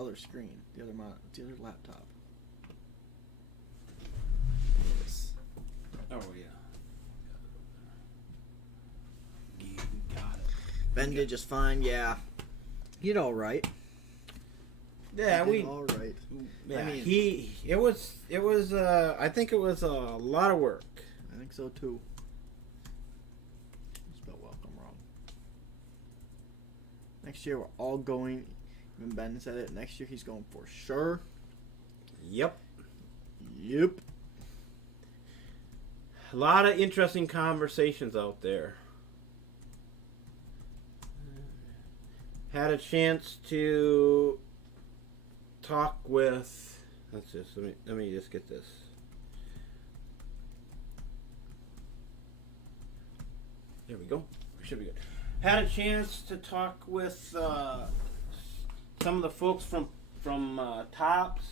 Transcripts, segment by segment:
other screen, the other laptop. Yes. Oh yeah. You got it. Ben did just fine. Yeah, he did all right. Yeah, he did all right. Yeah, I mean, it was. I think it was a lot of work. I think so too. Spelled welcome wrong. Next year we're all going. Even Ben said it. Next year he's going for sure. Yep. Yep. A lot of interesting conversations out there. Had a chance to talk with. Let me just get this. There we go. Should be good. Had a chance to talk with some of the folks from Tops,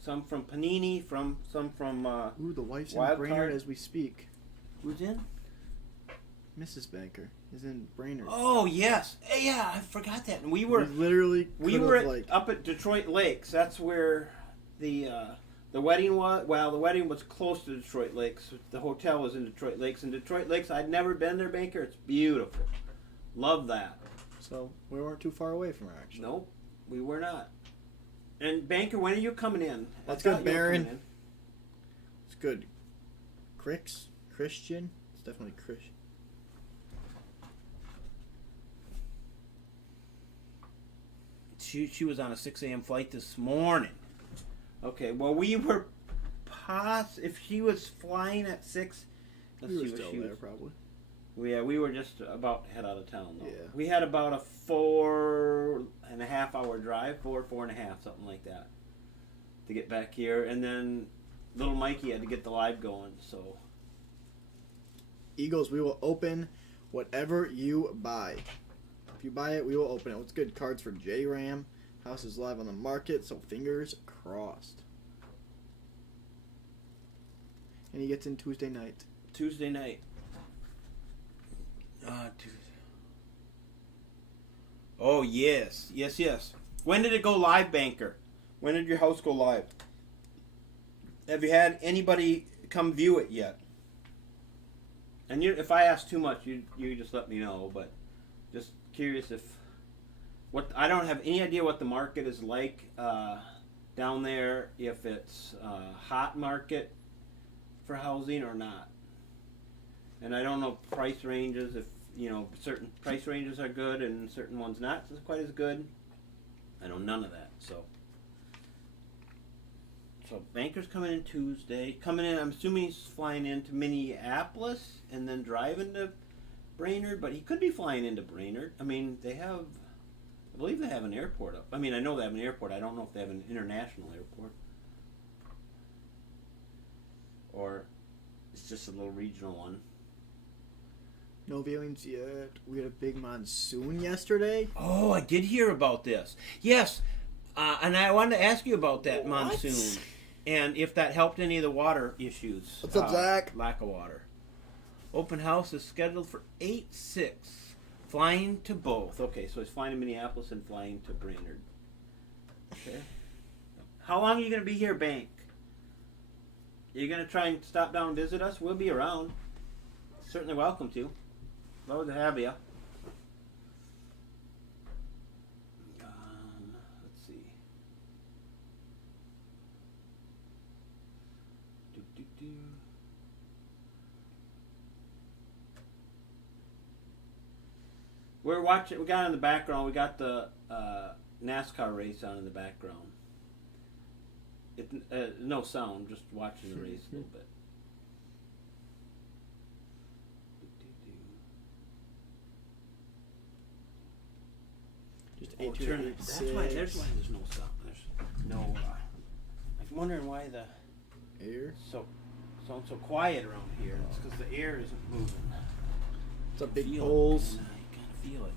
some from Panini, some from. Ooh, the wife's in Wild Brainerd Card. as we speak. Who's in? Mrs. Banker is in Brainerd. Oh yes, yeah, I forgot that. And we were we were up at Detroit Lakes. That's where the wedding was. Well, the wedding was close to Detroit Lakes. The hotel was in Detroit Lakes. And Detroit Lakes, I'd never been there, Banker. It's beautiful. Love that. So we weren't too far away from her, actually. Nope, we were not. And Banker, when are you coming in? That's good, Baron. It's good. Christian. It's definitely Christian. She was on a 6 a.m. flight this morning. Okay, well, we were if she was flying at 6, We were still there, probably. We were just about to head out of town, though. Yeah. We had about a 4.5 hour drive, 4.5, something like that, to get back here. And then little Mikey had to get the live going, so. Eagles, we will open whatever you buy. If you buy it, we will open it. What's good? Cards for J-Ram. House is live on the market, so fingers crossed. And he gets in Tuesday night. Tuesday night. Oh, yes. Yes. When did it go live, Banker? When did your house go live? Have you had anybody come view it yet? And if I ask too much, you just let me know, but just curious I don't have any idea what the market is like down there, if it's a hot market for housing or not. And I don't know price ranges, if certain price ranges are good and certain ones not quite as good. I know none of that. So Banker's coming in Tuesday. I'm assuming he's flying into Minneapolis and then driving to Brainerd, but he could be flying into Brainerd. I mean, I believe they have an airport up. I mean, I know they have an airport. I don't know if they have an international airport. Or it's just a little regional one. No viewings yet. We had a big monsoon yesterday. Oh, I did hear about this. Yes, and I wanted to ask you about that monsoon. And if that helped any of the water issues. What's up, Zach? Lack of water. Open house is scheduled for 8/6. Flying to both. Okay, so he's flying to Minneapolis and flying to Brainerd. Okay. How long are you going to be here, Bank? You're going to try and stop down and visit us? We'll be around. Certainly welcome to. Love to have you. Let's see. We're watching. We got in the background. We got the NASCAR race on in the background. No sound, just watching the race a little bit. Just That's why there's no sound. There's no. I'm wondering why the air sounds so quiet around here. It's because the air isn't moving. It's a big holes. You kind of feel it.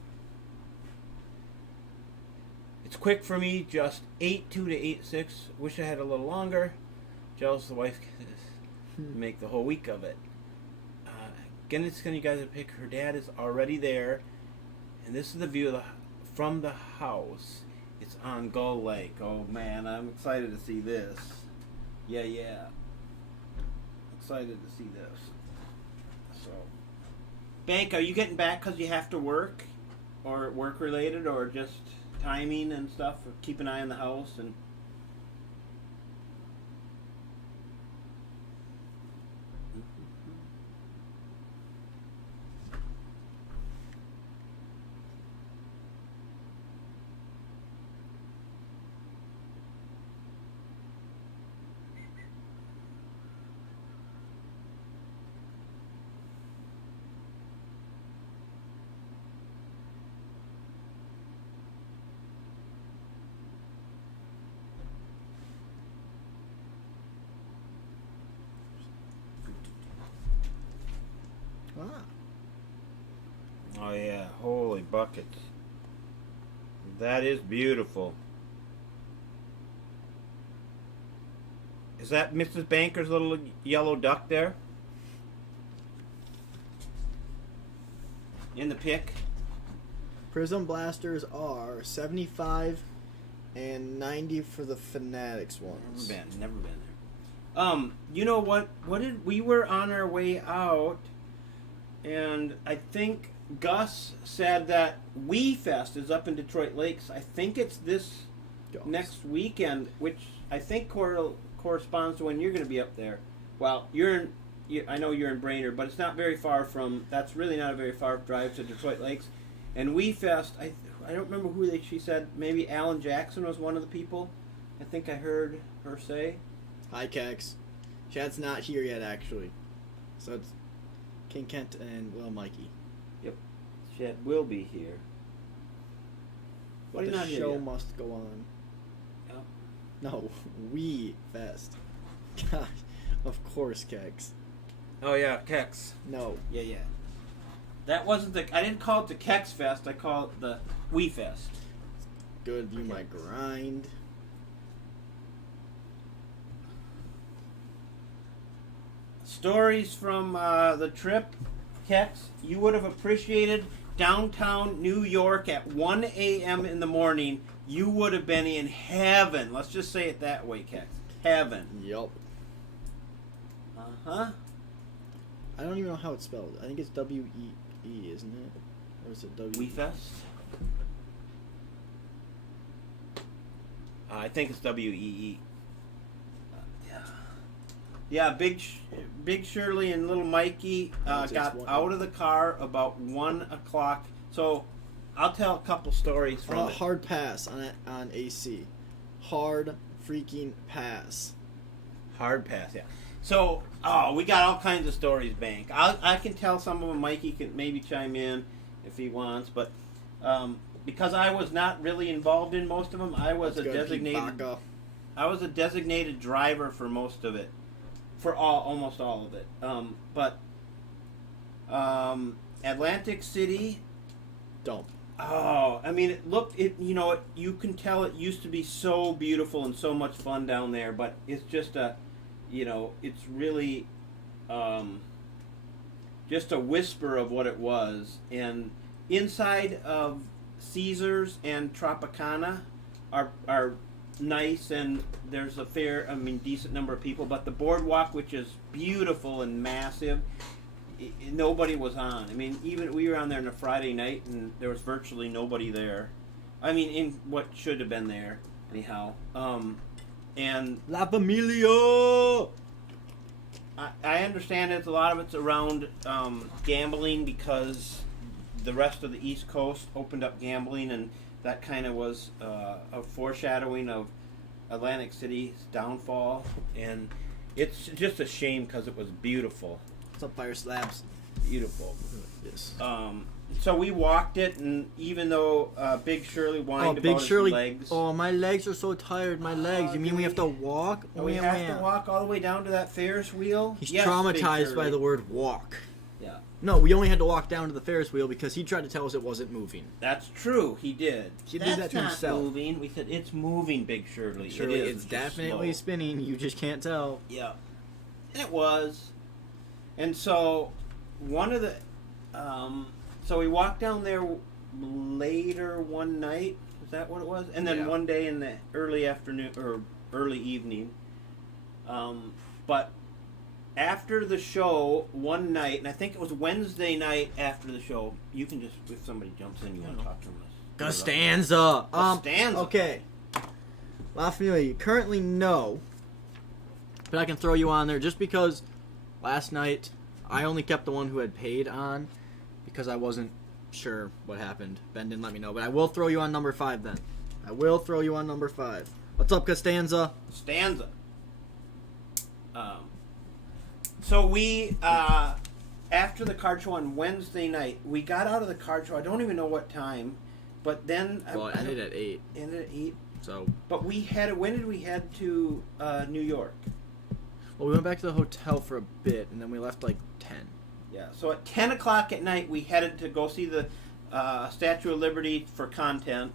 It's quick for me, just 8.2 to 8.6. Wish I had a little longer. Jealous the wife can make the whole week of it. Again, it's going to you guys to pick. Her dad is already there, and this is the view from the house. It's on Gull Lake. Oh man, I'm excited to see this. Yeah. Excited to see this. So, Bank, are you getting back because you have to work, or work related, or just timing and stuff? Or keep an eye on the house and. Ah. Oh yeah, holy buckets. That is beautiful. Is that Mrs. Banker's little yellow duck there? In the pic? Prism blasters are 75 and 90 for the Fanatics ones. Never been there. You know what? We were on our way out, and I think Gus said that We Fest is up in Detroit Lakes. I think it's this next weekend, which I think corresponds to when you're going to be up there. Well, I know you're in Brainerd, but it's not very far from. That's really not a very far drive to Detroit Lakes. And We Fest, I don't remember who she said. Maybe Alan Jackson was one of the people. I think I heard her say. Hi, Kex. Chad's not here yet, actually. So it's King Kent and Will Mikey. Yep. Chad will be here. But He's the not here show yet. must go on. Yep. No, We Fest. Gosh, of course, Kex. Oh yeah, Kex. No. Yeah. That wasn't I didn't call it the Kex Fest. I call it the We Fest. Good view my grind. Stories from the trip, Kex. You would have appreciated downtown New York at 1 a.m. in the morning. You would have been in heaven. Let's just say it that way, Kex. Heaven. Yup. Uh-huh. I don't even know how it's spelled. I think it's W-E-E, isn't it? Or is it W? We Fest? I think it's W-E-E. Yeah, Big Shirley and little Mikey got out of the car about 1 o'clock. So I'll tell a couple stories from it. Hard pass on AC. Hard freaking pass. Hard pass, yeah. So, we got all kinds of stories, Bank. I can tell some of them. Mikey can maybe chime in if he wants, but because I was not really involved in most of them, I was a designated driver for most of it. For almost all of it. But Atlantic City. Don't. Oh, I mean, you can tell it used to be so beautiful and so much fun down there, but it's just it's really just a whisper of what it was. And inside of Caesars and Tropicana are nice, and there's a decent number of people, but the boardwalk, which is beautiful and massive, nobody was on. I mean, even we were on there on a Friday night, and there was virtually nobody there. I mean, in what should have been there, anyhow. And La Familia! I understand a lot of it's around gambling, because the rest of the East Coast opened up gambling, and that kind of was a foreshadowing of Atlantic City's downfall, and it's just a shame because it was beautiful. What's up, Fire Slabs? Beautiful. Yes. So we walked it, and even though Big Shirley whined about his legs. Oh, my legs are so tired. My legs. You mean we have to walk? We have to walk all the way down to that Ferris wheel? He's traumatized by the word walk. Yeah. No, we only had to walk down to the Ferris wheel because he tried to tell us it wasn't moving. That's true. He did. He did that to himself. Moving. We said, it's moving, Big Shirley. Shirley, it is. it's definitely spinning. You just can't tell. Yeah. It was. And so, one of the... so we walked down there later one night. Is that what it was? And then one day in the early afternoon or early evening. But after the show, one night, and I think it was Wednesday night after the show, you can just, if somebody jumps in, you want to talk to them. Costanza. Costanza. Okay. La Familia, you currently know, but I can throw you on there just because last night I only kept the one who had paid on because I wasn't sure what happened. Ben didn't let me know, but I will throw you on number 5 then. I will throw you on number 5. What's up, Costanza? Costanza. So we, after the card show on Wednesday night, we got out of the card show. I don't even know what time, but then Well, it ended at 8. Ended at 8. So. But we had. When did we head to New York? Well, we went back to the hotel for a bit, and then we left like 10. Yeah. So at 10 o'clock at night, we headed to go see the Statue of Liberty for content,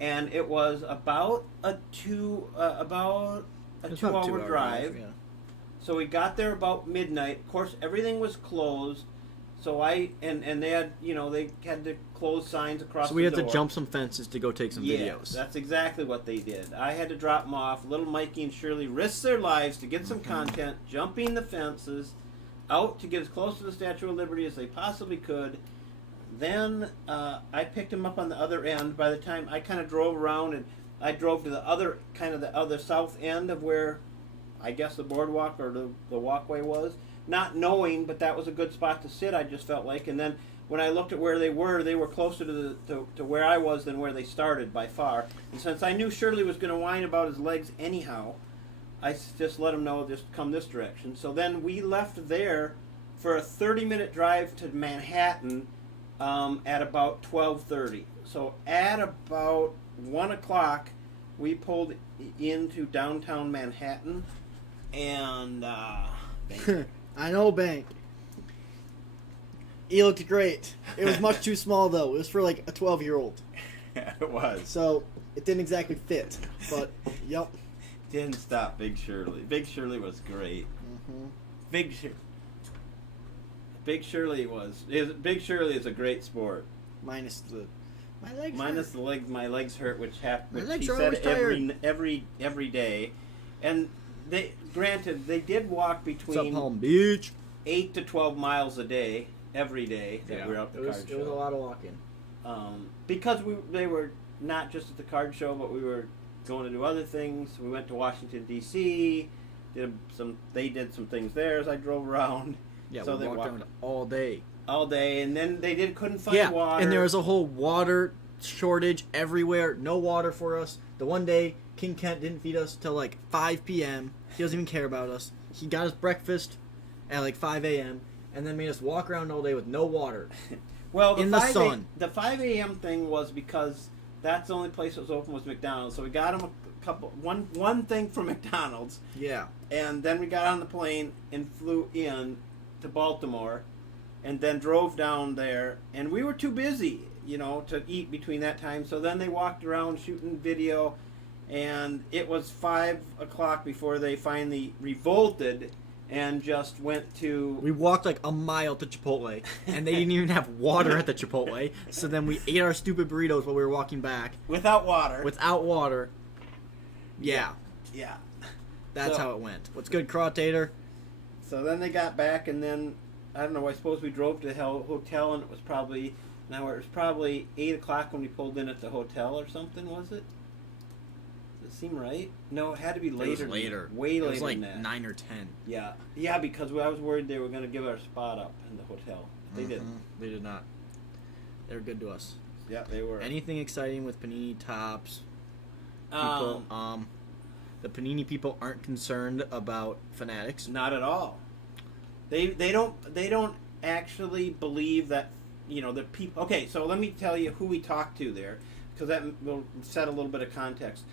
and it was about a 2-hour drive. Yeah. So we got there about midnight. Of course, everything was closed. So and they had they had to close signs across. So we had door. to jump some fences to go take some videos. That's exactly what they did. I had to drop them off. Little Mikey and Shirley risked their lives to get some content, jumping the fences, out to get as close to the Statue of Liberty as they possibly could. Then I picked them up on the other end. By the time I kind of drove around, and I drove to the other south end of where I guess the boardwalk or the walkway was, not knowing, but that was a good spot to sit, I just felt like. And then when I looked at where they were closer to where I was than where they started by far. And since I knew Shirley was going to whine about his legs anyhow, I just let him know, just come this direction. So then we left there for a 30-minute drive to Manhattan at about 12:30. So at about 1 o'clock, we pulled into downtown Manhattan. And I know, Bank. He looked great. It was much too small, though. It was for like a 12-year-old. It was. So it didn't exactly fit. But yep. Didn't stop Big Shirley. Big Shirley was great. Mm-hmm. Big Shirley is a great sport. Minus the my legs. Minus the legs. My legs hurt, which My legs he are said always tired. every day, and they did walk between What's up, Palm Beach? 8 to 12 miles a day every day that we were out at the card show. It was a lot of walking. Because they were not just at the card show, but we were going to do other things. We went to Washington D.C. They did some things there as I drove around. Yeah, so we they walked around all day, and then they couldn't find water. And there was a whole water shortage everywhere. No water for us. The one day King Kent didn't feed us till like 5 p.m. He doesn't even care about us. He got us breakfast at like 5 a.m. and then made us walk around all day with no water. Well, in the sun. The 5 a.m. thing was because that's the only place that was open was McDonald's. So we got him one thing from McDonald's. Yeah. And then we got on the plane and flew in to Baltimore, and then drove down there. And we were too busy, to eat between that time. So then they walked around shooting video, and it was 5 o'clock before they finally revolted and just went to... We walked like a mile to Chipotle, and they didn't even have water at the Chipotle. So then we ate our stupid burritos while we were walking back. Without water. Yeah. Yeah. That's how it went. What's good, Crawtator? So then they got back, and then, I don't know, I suppose we drove to the hotel, and it was probably 8 o'clock when we pulled in at the hotel or something, was it? Does it seem right? No, it had to be later. It was later. Way later It was like than that. 9 or 10. Yeah. Yeah, because I was worried they were going to give our spot up in the hotel. They didn't. They did not. They were good to us. Yeah, they were. Anything exciting with Panini Tops? People, the Panini people aren't concerned about Fanatics. Not at all. They don't actually believe that the people. Okay, so let me tell you who we talked to there, because that will set a little bit of context.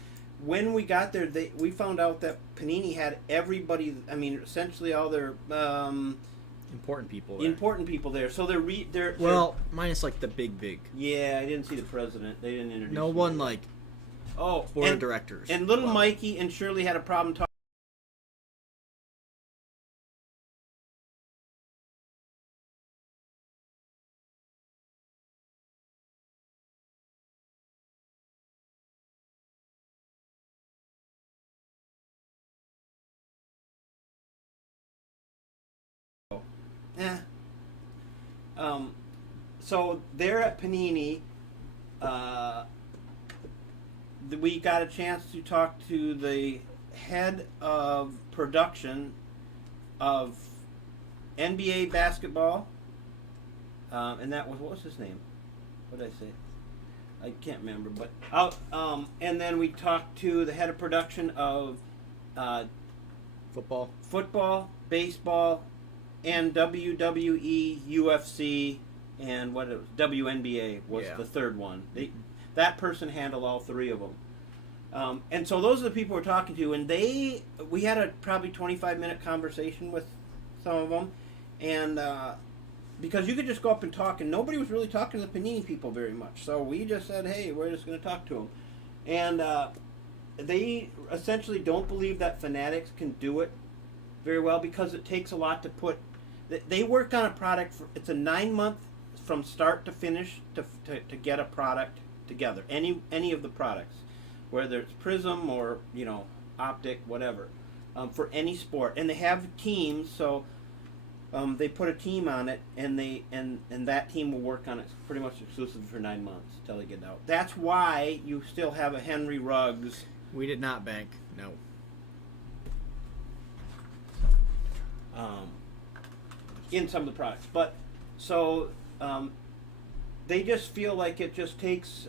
When we got there, we found out that Panini had everybody. I mean, essentially all their important people. There. So they're minus like the big. Yeah, I didn't see the president. They didn't introduce. No one like. Board of directors. And little Mikey and Shirley had a problem talking. So there at Panini, we got a chance to talk to the head of production of NBA basketball, and that was, what was his name? What did I say? I can't remember, but and then we talked to the head of production of football, baseball, and WWE, UFC, and what it was, WNBA was the third one. That person handled all three of them. And so those are the people we're talking to, and we had a probably 25-minute conversation with some of them, and because you could just go up and talk, and nobody was really talking to the Panini people very much. So we just said, hey, we're just going to talk to them. And they essentially don't believe that Fanatics can do it very well because it takes a lot to put. They work on a product. It's a 9-month from start to finish to get a product together. Any of the products, whether it's Prism or Optic, whatever, for any sport. And they have teams, so they put a team on it, and that team will work on it pretty much exclusively for 9 months until they get out. That's why you still have a Henry Ruggs. We did not bank, no. In some of the products, but so they just feel like it just takes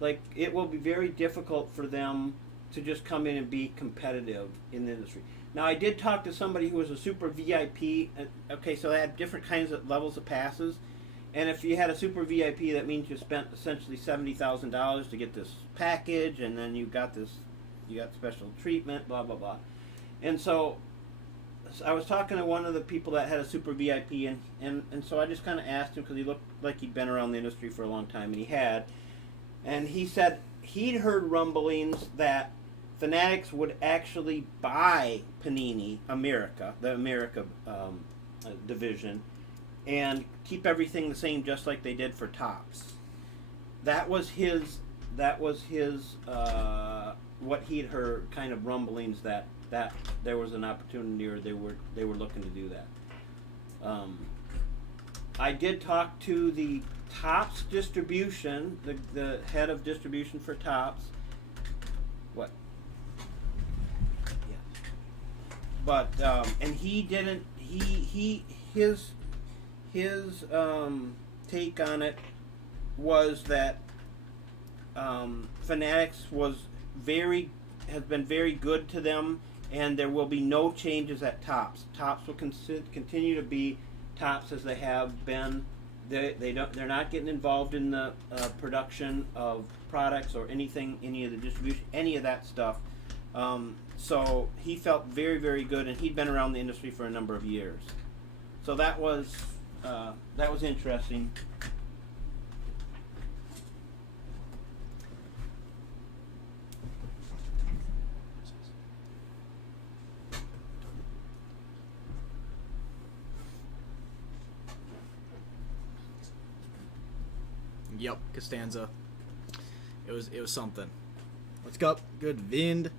like it will be very difficult for them to just come in and be competitive in the industry. Now, I did talk to somebody who was a super VIP. Okay, so they had different kinds of levels of passes, and if you had a super VIP, that means you spent essentially $70,000 to get this package, and then you got special treatment, blah blah blah. And so I was talking to one of the people that had a super VIP, and so I just kind of asked him, because he looked like he'd been around the industry for a long time, and he had. And he said he'd heard rumblings that Fanatics would actually buy Panini America, the America division, and keep everything the same, just like they did for Topps. That was his what he'd heard, kind of rumblings that there was an opportunity, or they were looking to do that. I did talk to the Topps distribution, the head of distribution for Topps. What? Yeah. But and he didn't. His take on it was that Fanatics has been very good to them, and there will be no changes at Topps. Topps will continue to be Topps as they have been. They're not getting involved in the production of products or anything, any of the distribution, any of that stuff. So he felt very, very good, and he'd been around the industry for a number of years. So that was interesting. Yep, Costanza. It was something. Let's go. Good wind.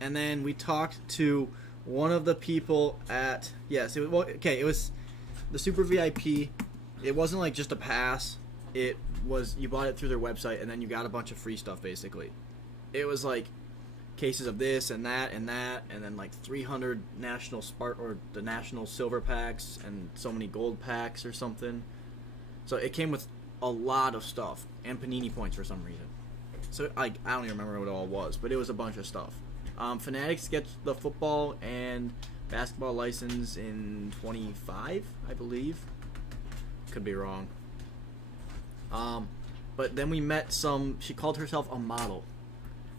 And then we talked to one of the people at it was the Super VIP. It wasn't like just a pass. It was, you bought it through their website, and then you got a bunch of free stuff basically. It was like cases of this and that and that, and then like 300 national the national silver packs and so many gold packs or something. So it came with a lot of stuff and Panini points for some reason. So I don't even remember what it all was, but it was a bunch of stuff. Fanatics gets the football and basketball license in 25, I believe. Could be wrong. But then we met she called herself a model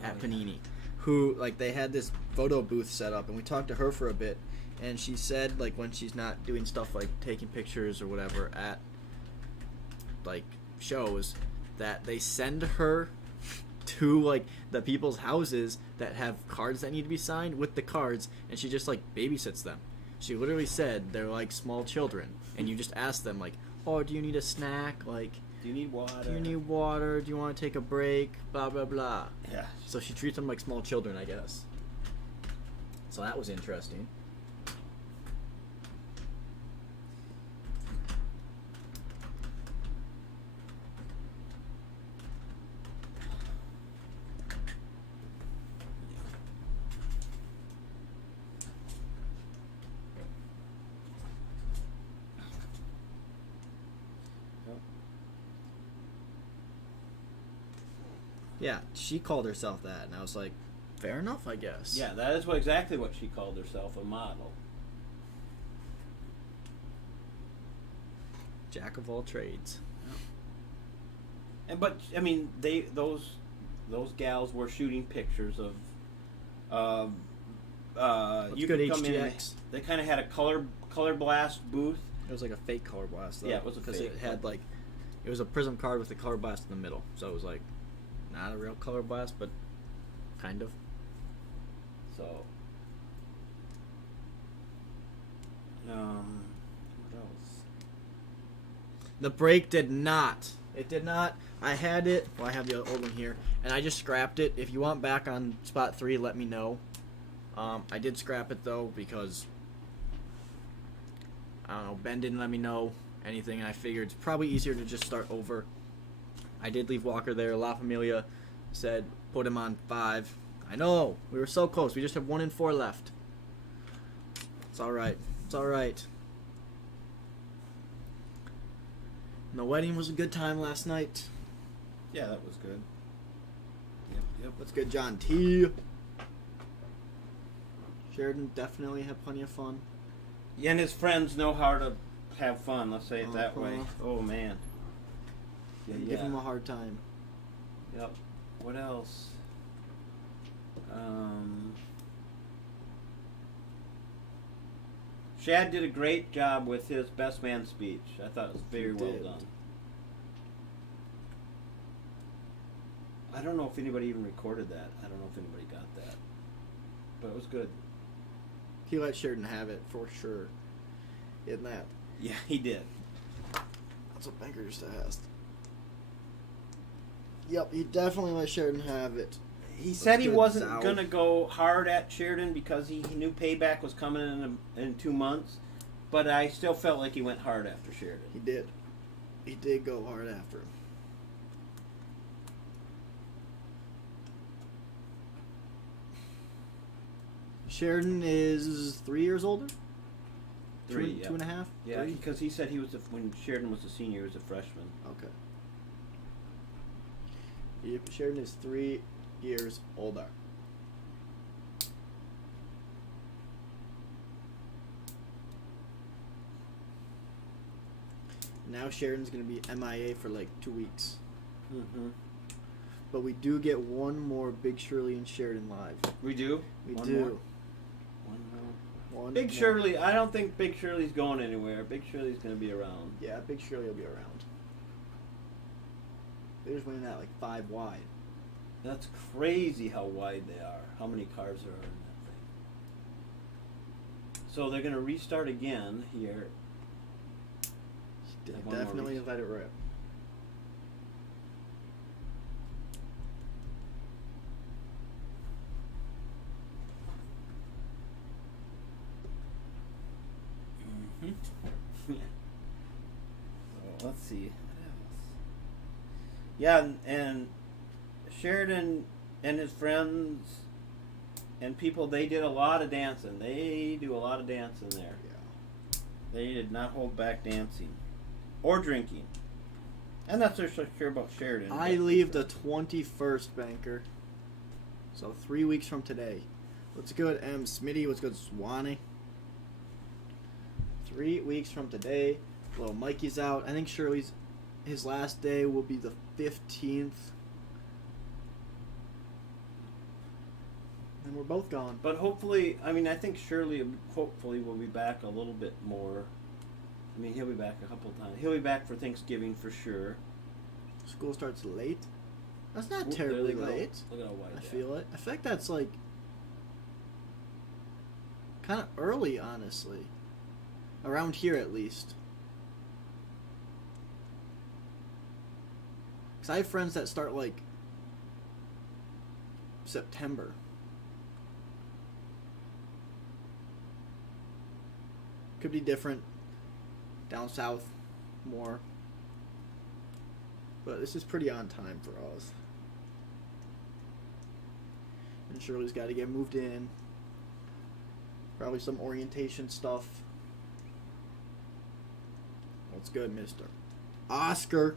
at Panini, who, like, they had this photo booth set up, and we talked to her for a bit, and she said, like, when she's not doing stuff like taking pictures or whatever at, like, shows, that they send her to, like, the people's houses that have cards that need to be signed with the cards, and she just, like, babysits them. She literally said they're like small children, and you just ask them, like, oh, do you need a snack? Like, do you need water? Do you want to take a break? Blah, blah, blah. Yeah. So she treats them like small children, I guess. So that was interesting. Yeah, she called herself that, and I was like, fair enough, I guess. Yeah, that is exactly what she called herself, a model. Jack of all trades. And but I mean, those gals were shooting pictures of. Let's You go to could come in. And HTX. they kind of had a color blast booth. It was like a fake color blast, though. Yeah, it was a because fake. it had like, it was a prism card with a color blast in the middle, so it was like, not a real color blast, but kind of. So. What else? The break did not. It did not. I had it. Well, I have the old one here, and I just scrapped it. If you want back on spot 3, let me know. I did scrap it though because I don't know. Ben didn't let me know anything, and I figured it's probably easier to just start over. I did leave Walker there. La Familia said put him on 5. I know we were so close. We just have 1 and 4 left. It's all right. It's all right. And the wedding was a good time last night. Yeah, that was good. Yep. Let's get John T. Sheridan definitely had plenty of fun. Yeah, and his friends know how to have fun. Let's say it that way. Uh-huh. Oh man. Give him a hard time. Yep. What else? Shad did a great job with his best man speech. I thought it was very well done. I don't know if anybody even recorded that. I don't know if anybody got that. But it was good. He let Sheridan have it for sure. In that. Yeah, he did. That's what Banker just asked. Yep, he definitely let Sheridan have it. He said he wasn't going to go hard at Sheridan because he knew payback was coming in 2 months. But I still felt like he went hard after Sheridan. He did. He did go hard after him. Sheridan is 3 years older? 3, yeah. 2.5? Yeah, 3? because he said he was when Sheridan was a senior, he was a freshman. Okay. Yep, Sheridan is 3 years older. Now Sheridan's going to be MIA for like 2 weeks. Mm-hmm. But we do get one more Big Shirley and Sheridan live. We do? We One do. more? One Big more. Shirley, I don't think Big Shirley's going anywhere. Big Shirley's going to be around. Yeah, Big Shirley will be around. They're just winning that like 5 wide. That's crazy how wide they are. How many cars there are in that thing. So they're going to restart again here. Have one more Definitely let it rip. So let's see. What else? Yeah, and Sheridan and his friends and people, they did a lot of dancing. They do a lot of dancing there. Yeah. They did not hold back dancing or drinking. I'm not so sure about Sheridan. I leave the 21st, Banker. So 3 weeks from today. Let's go at M. Smitty. Let's go to Swanee. 3 weeks from today. Little Mikey's out. I think Shirley's, his last day will be the 15th. And we're both gone. But hopefully, I mean, I think Shirley hopefully will be back a little bit more. I mean, he'll be back a couple of times. He'll be back for Thanksgiving for sure. School starts late. That's not Oop, terribly there they go. late. Look at how wide I they feel it. I think that's like kind of early, honestly. Around here, at least. Because I have friends that start like September. Could be different down south more. But this is pretty on time for us. And Shirley's got to get moved in. Probably some orientation stuff. What's good, mister? Oscar.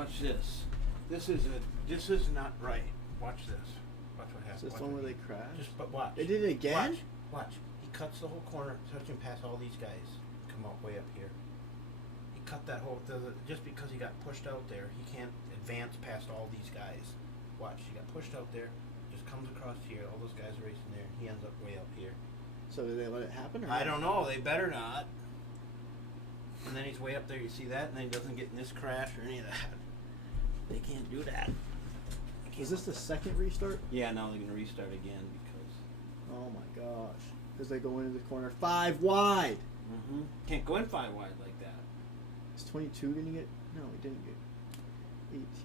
Watch this. This is not right. Watch this. Watch what happens. Is this one where they crash? But watch. They did it again? Watch. He cuts the whole corner, touching past all these guys. Come up way up here. He cut that whole. Just because he got pushed out there, he can't advance past all these guys. Watch. He got pushed out there. Just comes across here. All those guys are racing there. He ends up way up here. So did they let it happen? Or I don't know. They better not. And then he's way up there. You see that? And then he doesn't get in this crash or any of that. They can't do that. Is this the second restart? Yeah, now they're going to restart again because... Oh my gosh. Because they go into the corner 5 wide. Mm-hmm. Can't go in 5 wide like that. Is 22 going to get... No, he didn't get...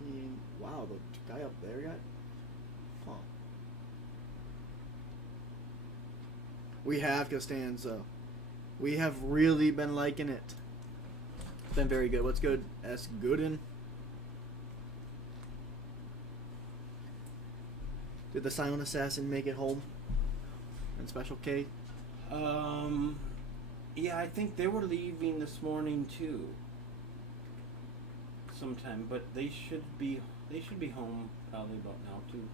18... Wow, the guy up there got... Huh. We have Costanza. We have really been liking it. It's been very good. What's good? S. Gooden. Did the Silent Assassin make it home? And Special K? Yeah, I think they were leaving this morning too. Sometime, but they should be home probably about now too.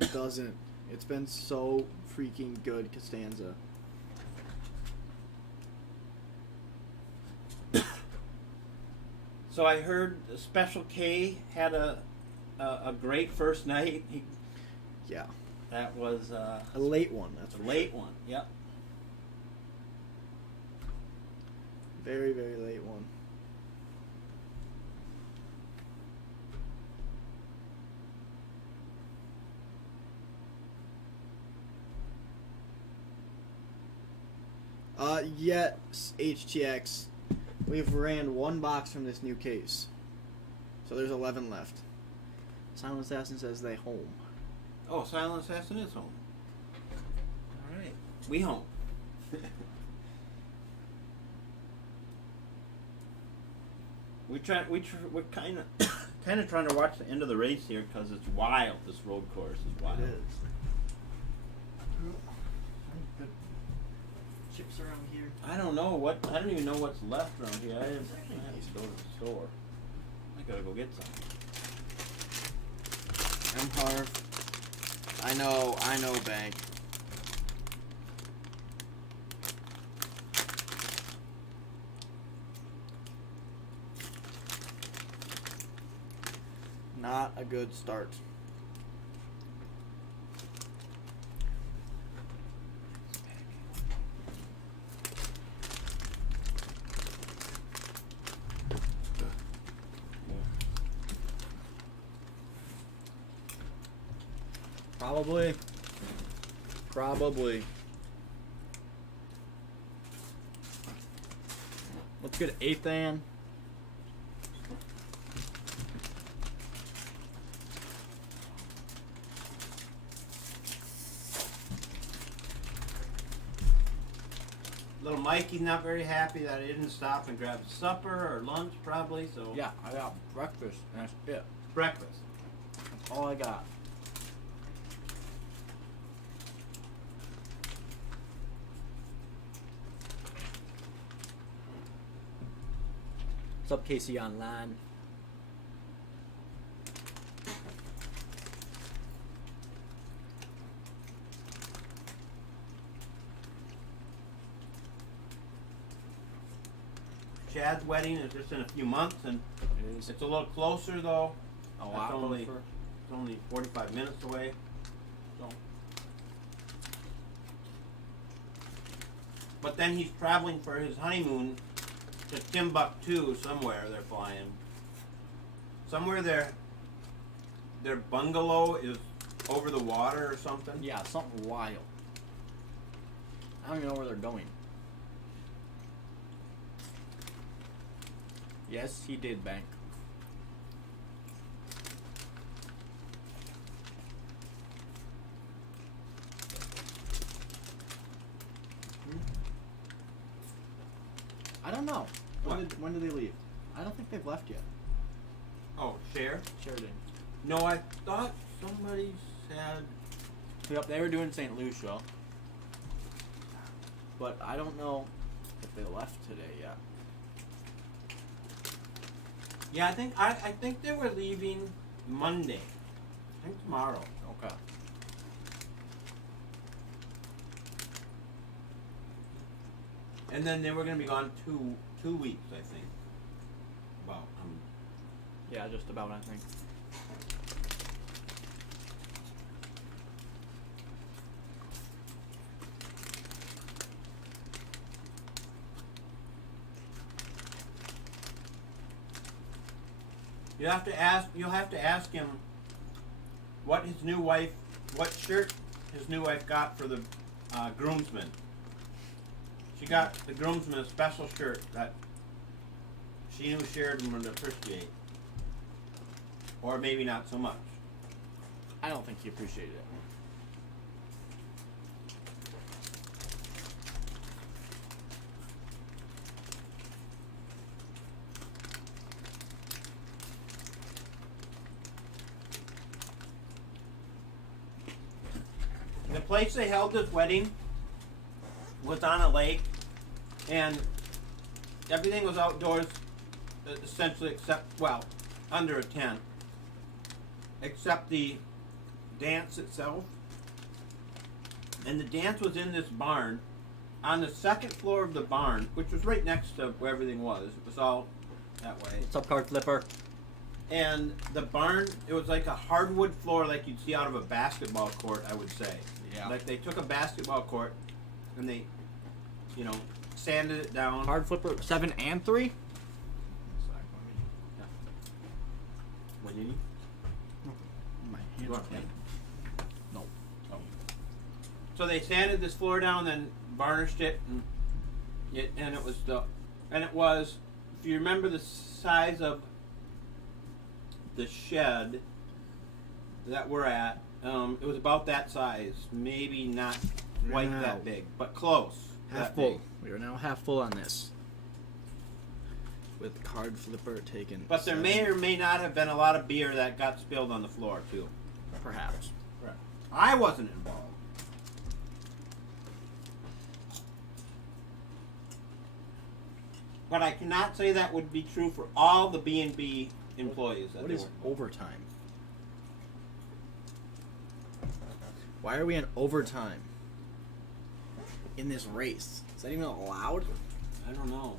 It doesn't. It's been so freaking good, Costanza. So I heard Special K had a great first night. Yeah. That was A late one, that's a for late sure. one. Yep. Very, very late one. Yes, HTX. We've ran 1 box from this new case. So there's 11 left. Silent Assassin says they home. Oh, Silent Assassin is home. All right, we home. We're kind of trying to watch the end of the race here because it's wild. This road course is wild. It is. Good chips around here. I don't know what. I don't even know what's left around here. I have to go to the store. I gotta go get some. Harv. I know, Bank. Not a good start. Probably. Let's get 8th Ann. Little Mikey's not very happy that I didn't stop and grab supper or lunch, probably. So Yeah, I got breakfast and that's it. breakfast. That's all I got. What's up, Casey Online? Chad's wedding is just in a few months, and It is it's a little closer though. a It's lot only closer. it's only 45 minutes away. So. But then he's traveling for his honeymoon to Timbuktu somewhere. They're flying. Somewhere their bungalow is over the water or something. Yeah, something wild. I don't even know where they're going. Yes, he did, Bank. I don't know. When did they leave? I don't think they've left yet. Oh, Cher? Sheridan. No, I thought somebody said. Yep, they were doing St. Lucia. But I don't know if they left today yet. Yeah, I think they were leaving Monday. I think tomorrow. Okay. And then they were gonna be gone two weeks, I think. Wow. Yeah, just about, I think. You'll have to ask him what shirt his new wife got for the groomsmen. She got the groomsmen a special shirt that she knew Sheridan would appreciate. Or maybe not so much. I don't think he appreciated it. The place they held this wedding was on a lake, and everything was outdoors, essentially, except, well, under a tent, except the dance itself. And the dance was in this barn, on the second floor of the barn, which was right next to where everything was. It was all that way. What's up, card flipper? And the barn, it was like a hardwood floor like you'd see out of a basketball court, I would say. Yeah. Like they took a basketball court and they, sanded it down. Card flipper 7 and 3? What do you need? My You hands want are clean. No. Oh. So they sanded this floor down, then varnished it, and it was, if you remember the size of the shed that we're at, it was about that size, maybe not quite Wow. that big, but close. Half that full. big. We are now half full on this. With card flipper taken. But there may or may not have been a lot of beer that got spilled on the floor too. Perhaps. Correct. I wasn't involved. But I cannot say that would be true for all the B&B employees. What is overtime? Why are we in overtime? In this race? Is that even allowed? I don't know.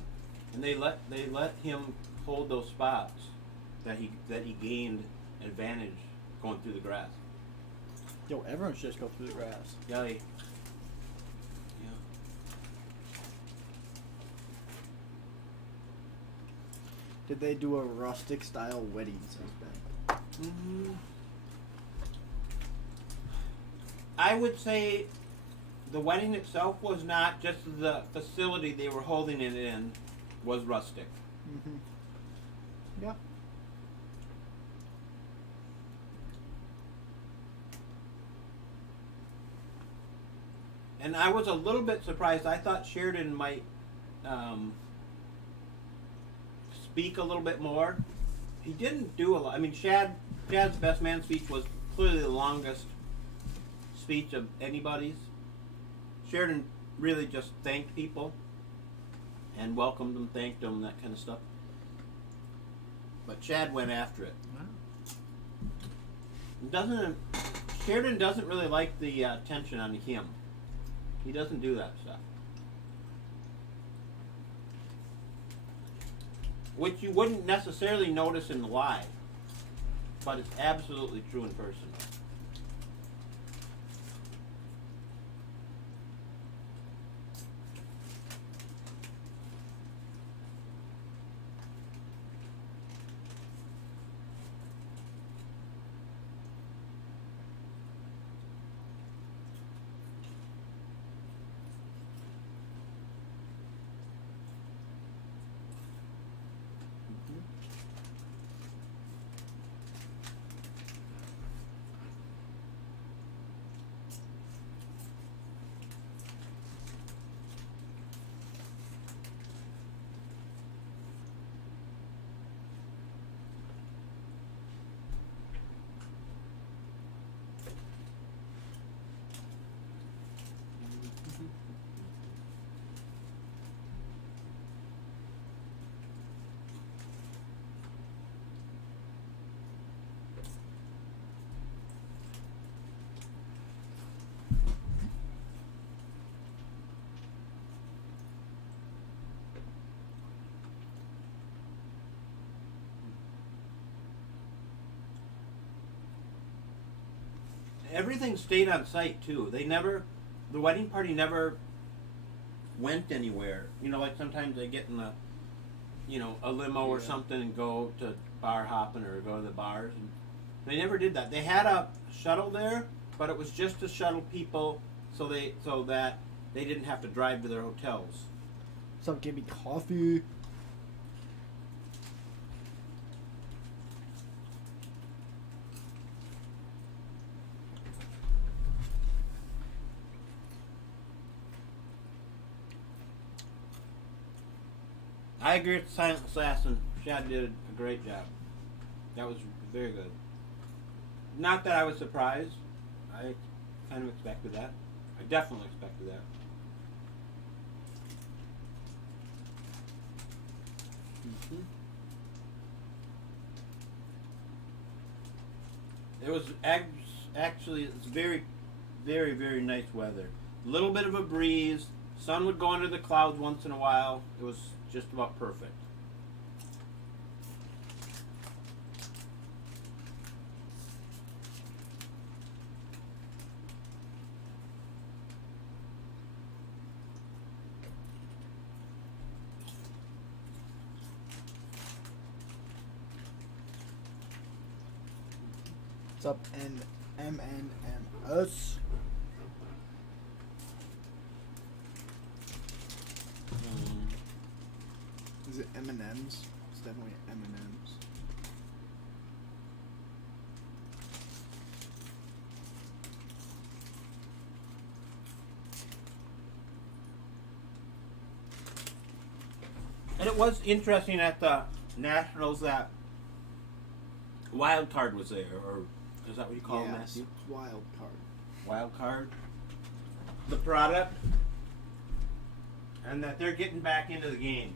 And they let him hold those spots that he gained advantage going through the grass. Yo, everyone should just go through the grass. Yeah. Did they do a rustic style wedding since then? Mm-hmm. I would say the wedding itself was not, just the facility they were holding it in was rustic. Mm-hmm. Yeah. And I was a little bit surprised. I thought Sheridan might speak a little bit more. He didn't do a lot. I mean, Chad's best man speech was clearly the longest speech of anybody's. Sheridan really just thanked people and welcomed them, thanked them, that kind of stuff. But Chad went after it. Wow. Sheridan doesn't really like the attention on him. He doesn't do that stuff. Which you wouldn't necessarily notice in the live, but it's absolutely true in person. everything stayed on site too. The wedding party never went anywhere. You know, like sometimes they get in a limo or something and go to bar hopping or go to the bars. And they never did that. They had a shuttle there, but it was just to shuttle people so that they didn't have to drive to their hotels. What's up, give me coffee. I agree with Silent Assassin. Shad did a great job. That was very good. Not that I was surprised. I kind of expected that. I definitely expected that. Mm-hmm. It was actually it's very, very, very nice weather. A little bit of a breeze. Sun would go under the clouds once in a while. It was just about perfect. What's up, NMNMS? Is it M&M's? It's definitely M&M's. And it was interesting at the Nationals that Wild Card was there, or is that what you call it, Matthew? Wild card. Wild Card. The product. And that they're getting back into the game.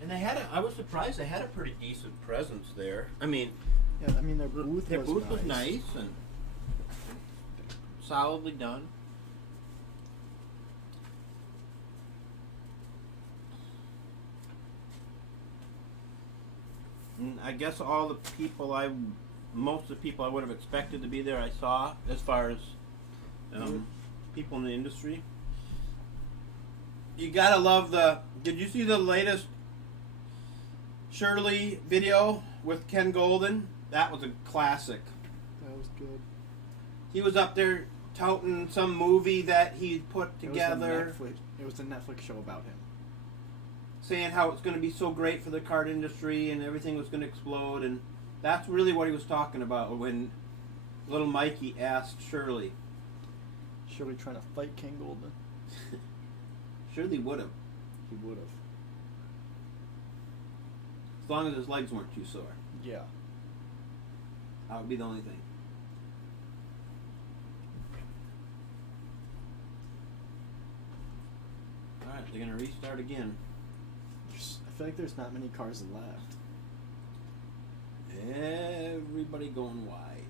And I was surprised they had a pretty decent presence there. I mean, yeah, their booth was nice and solidly done. And I guess most of the people I would have expected to be there, I saw, as far as people in the industry. You gotta love did you see the latest Shirley video with Ken Golden? That was a classic. That was good. He was up there touting some movie that he put together. It was a Netflix show about him. Saying how it's going to be so great for the card industry and everything was going to explode. And that's really what he was talking about when little Mikey asked Shirley. Shirley trying to fight Ken Golden? Shirley would have. He would have. As long as his legs weren't too sore. Yeah. That would be the only thing. Alright, they're going to restart again. I feel like there's not many cars left. Everybody going wide.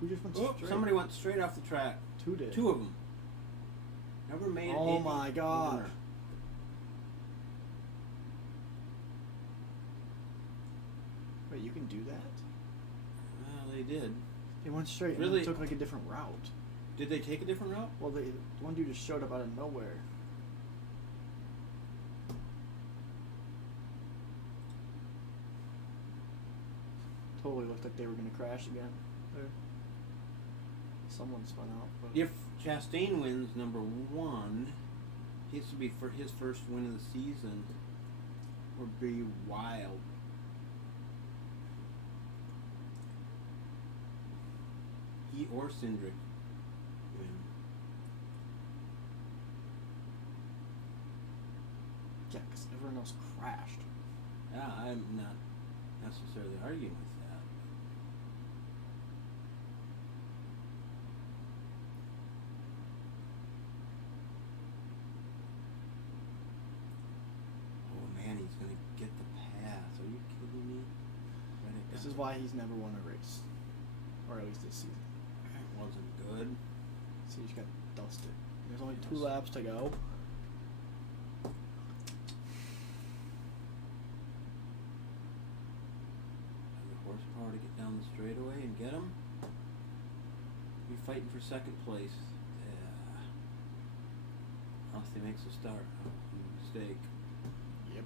Who just went straight? Somebody went straight off the track. Two did. Two of them. Never made it. Oh my god. Wait, you can do that? Well, they did. They went straight Really? and took like a different route. Did they take a different route? Well, one dude just showed up out of nowhere. Totally looked like they were going to crash again. There. Someone spun out. But If Chastain wins number 1, this would be for his first win of the season. Would be wild. He or Cindric win. yeah, because everyone else crashed. Yeah, I'm not necessarily arguing with that. Oh man, he's gonna get the pass. Are you kidding me? This is why he's never won a race. Or at least this season. It wasn't good. See, he just got dusted. There's only 2 laps to go. horsepower to get down the straightaway and get him. Be fighting for second place. Yeah. Unless he makes a start. Mistake. Yep.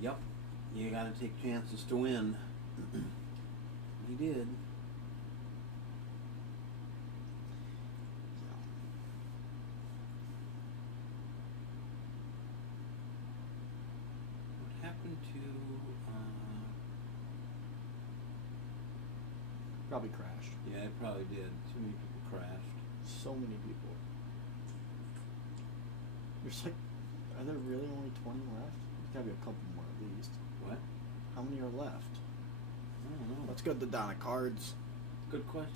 Yep. You gotta take chances to win. He did. What happened to Probably crashed. yeah, it probably did. Too many people crashed. So many people. There's like, are there really only 20 left? There's gotta be a couple more at least. What? How many are left? I don't know. Let's go to the Donna cards. Good question.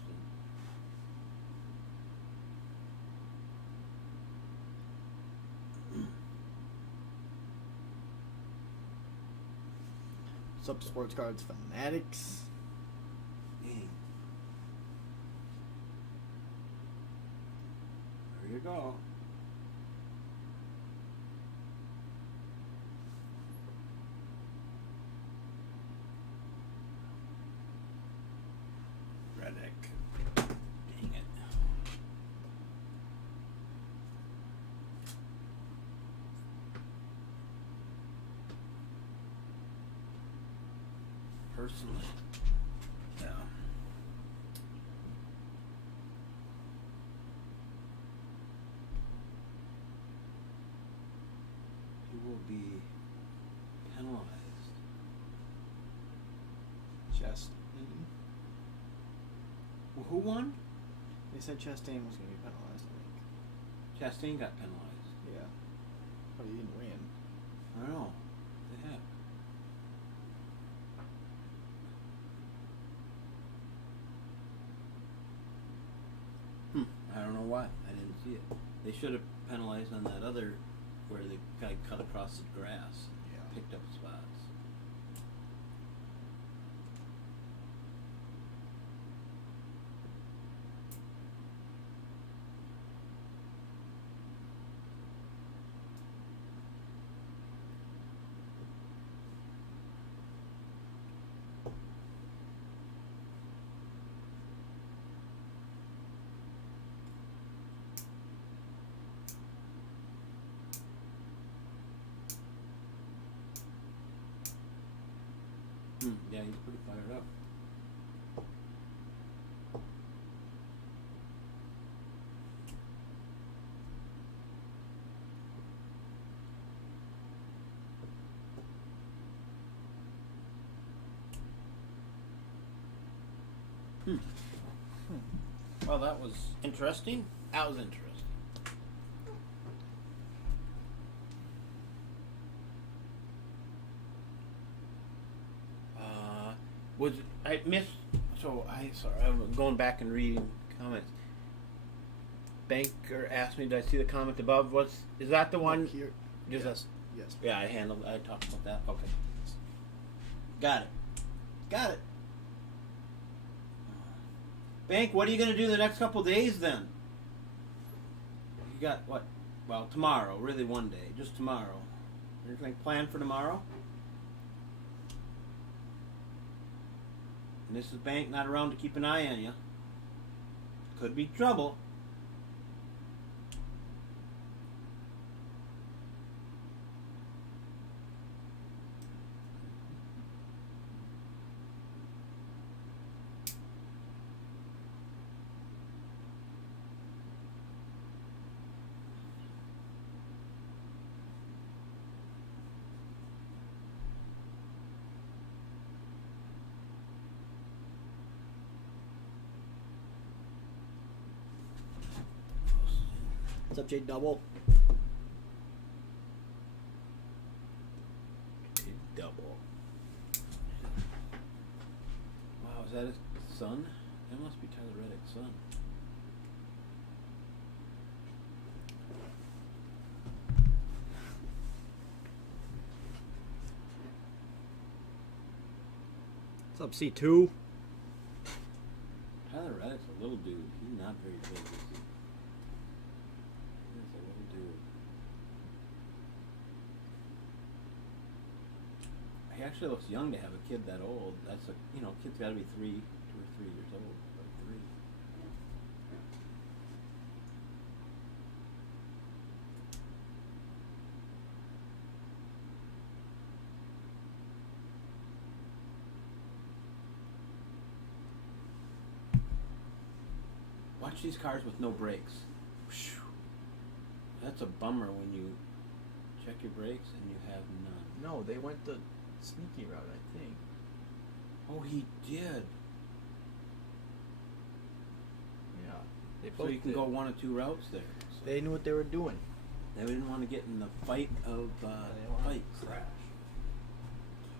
What's up, sports cards fanatics? Dang. There you go. Reddick. Dang it. Personally. Yeah. He will be penalized. Chastain. Well, who won? They said Chastain was going to be penalized, I think. Chastain got penalized. Yeah. But he didn't win. I don't know. The heck? I don't know why. I didn't see it. They should have penalized on that other where the guy cut across the grass. Yeah. Picked up spots. Yeah, he's pretty fired up. Well, that was interesting. That was interesting. Was I missed? So I'm going back and reading comments. Banker asked me, "Did I see the comment above? Is that the one?" Here. Just Yes. Yes. Yeah, I talked about that. Okay. Got it. Got it. Bank, what are you going to do the next couple days then? You got what? Well, tomorrow. Really, one day. Just tomorrow. Anything planned for tomorrow? And this is Bank, not around to keep an eye on you. Could be trouble. What's up, J Double? Double. Wow, is that his son? That must be Tyler Reddick's son. What's up, C2? Tyler Reddick's a little dude. He's not very big, is he? He's a little dude. He actually looks young to have a kid that old. That's a, kid's got to be 2 or 3 years old. Or 3. Watch these cars with no brakes. That's a bummer when you check your brakes and you have none. No, they went the sneaky route, I think. Oh, he did. Yeah. They So both you can did. go 1 or 2 routes there. So They knew what they were doing. they didn't want to get in the fight of They didn't want to fights. crash.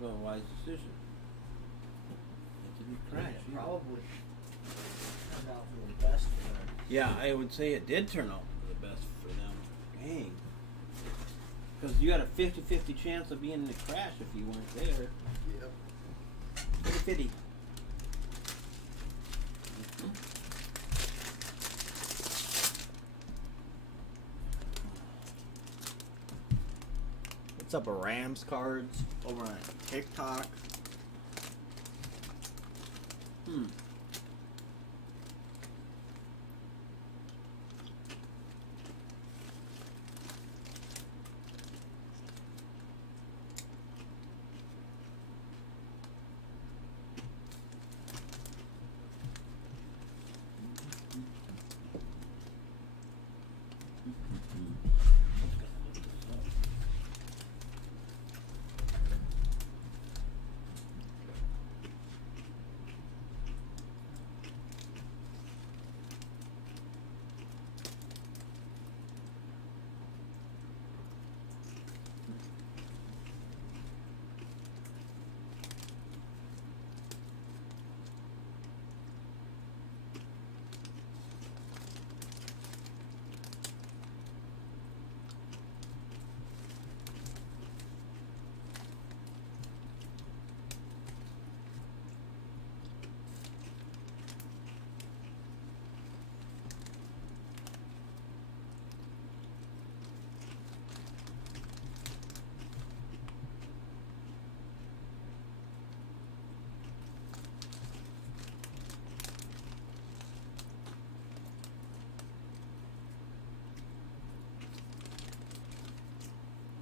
So a wise decision. It didn't crash. Yeah, either. probably turned out for the best for them. Yeah, I would say it did turn out for the best for them. Dang. Because you got a 50-50 chance of being in a crash if you weren't there. Yep. 50-50. What's up, Rams cards over on TikTok? Hmm.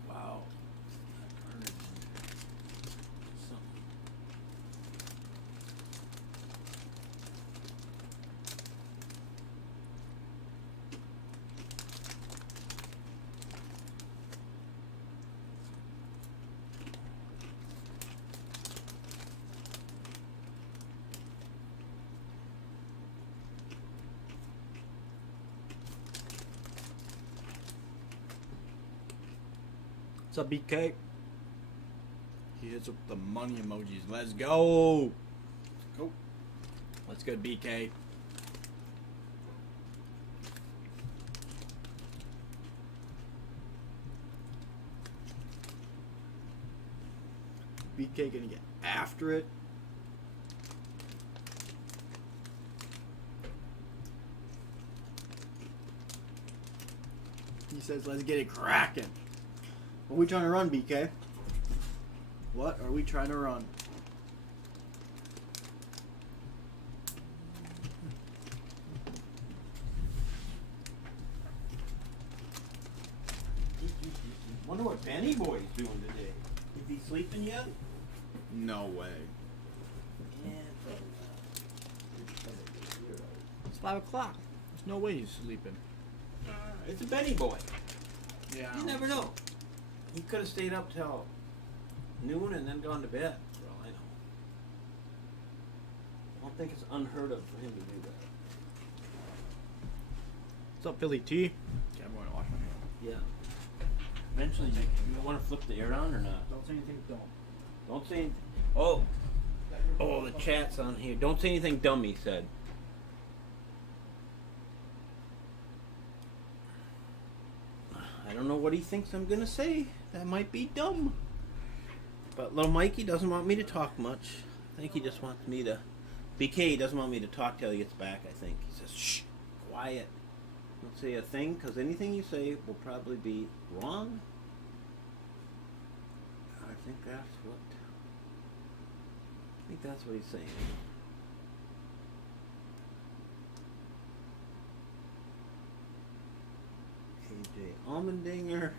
Wow. That card is something. What's up, BK? He hits up the money emojis. Let's go. Go. Let's go, BK. BK gonna get after it. He says, let's get it cracking. What are we trying to run, BK? What are we trying to run? Wonder what Benny Boy's doing today. Is he sleeping yet? No way. It's 5 o'clock. There's no way he's sleeping. It's a Benny Boy. Yeah. You never know. He could have stayed up till noon and then gone to bed, for all I know. I don't think it's unheard of for him to do that. What's up, Philly T? Yeah, I'm going to wash my hands. Yeah. Eventually, you want to flip the air on or not? Don't say anything dumb. Don't say. Oh, the chat's on here. Don't say anything dumb. He said. I don't know what he thinks I'm gonna say. That might be dumb. But little Mikey doesn't want me to talk much. I think he just wants me to. BK doesn't want me to talk till he gets back, I think. He says, shh, quiet. Don't say a thing, because anything you say will probably be wrong. I think that's what he's saying. AJ Allmendinger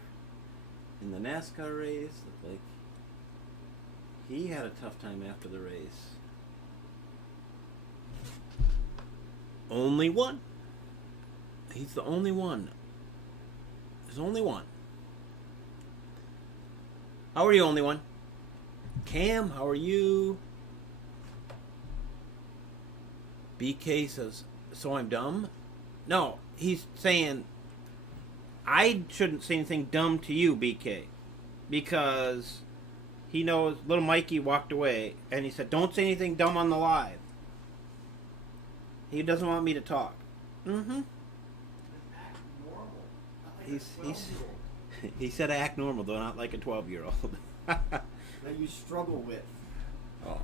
in the NASCAR race looked like he had a tough time after the race. Only one. He's the only one. There's only one. How are you, only one? Cam, how are you? BK says, so I'm dumb? No, he's saying I shouldn't say anything dumb to you, BK. Because he knows little Mikey walked away and he said, don't say anything dumb on the live. He doesn't want me to talk. Mm-hmm. He said act normal, though not like a 12-year-old. That you struggle with. Oh.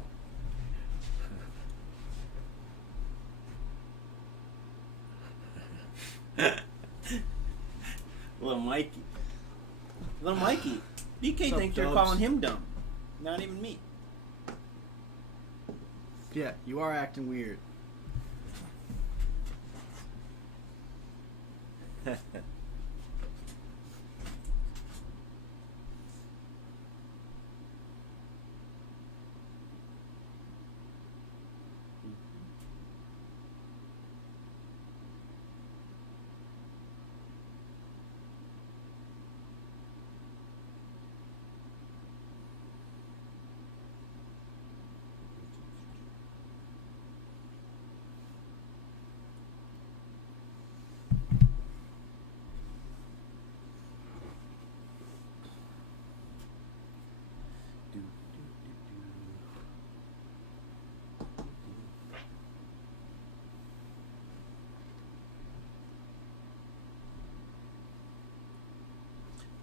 Little Mikey. BK thinks you're calling him dumb. Not even me. Yeah, you are acting weird.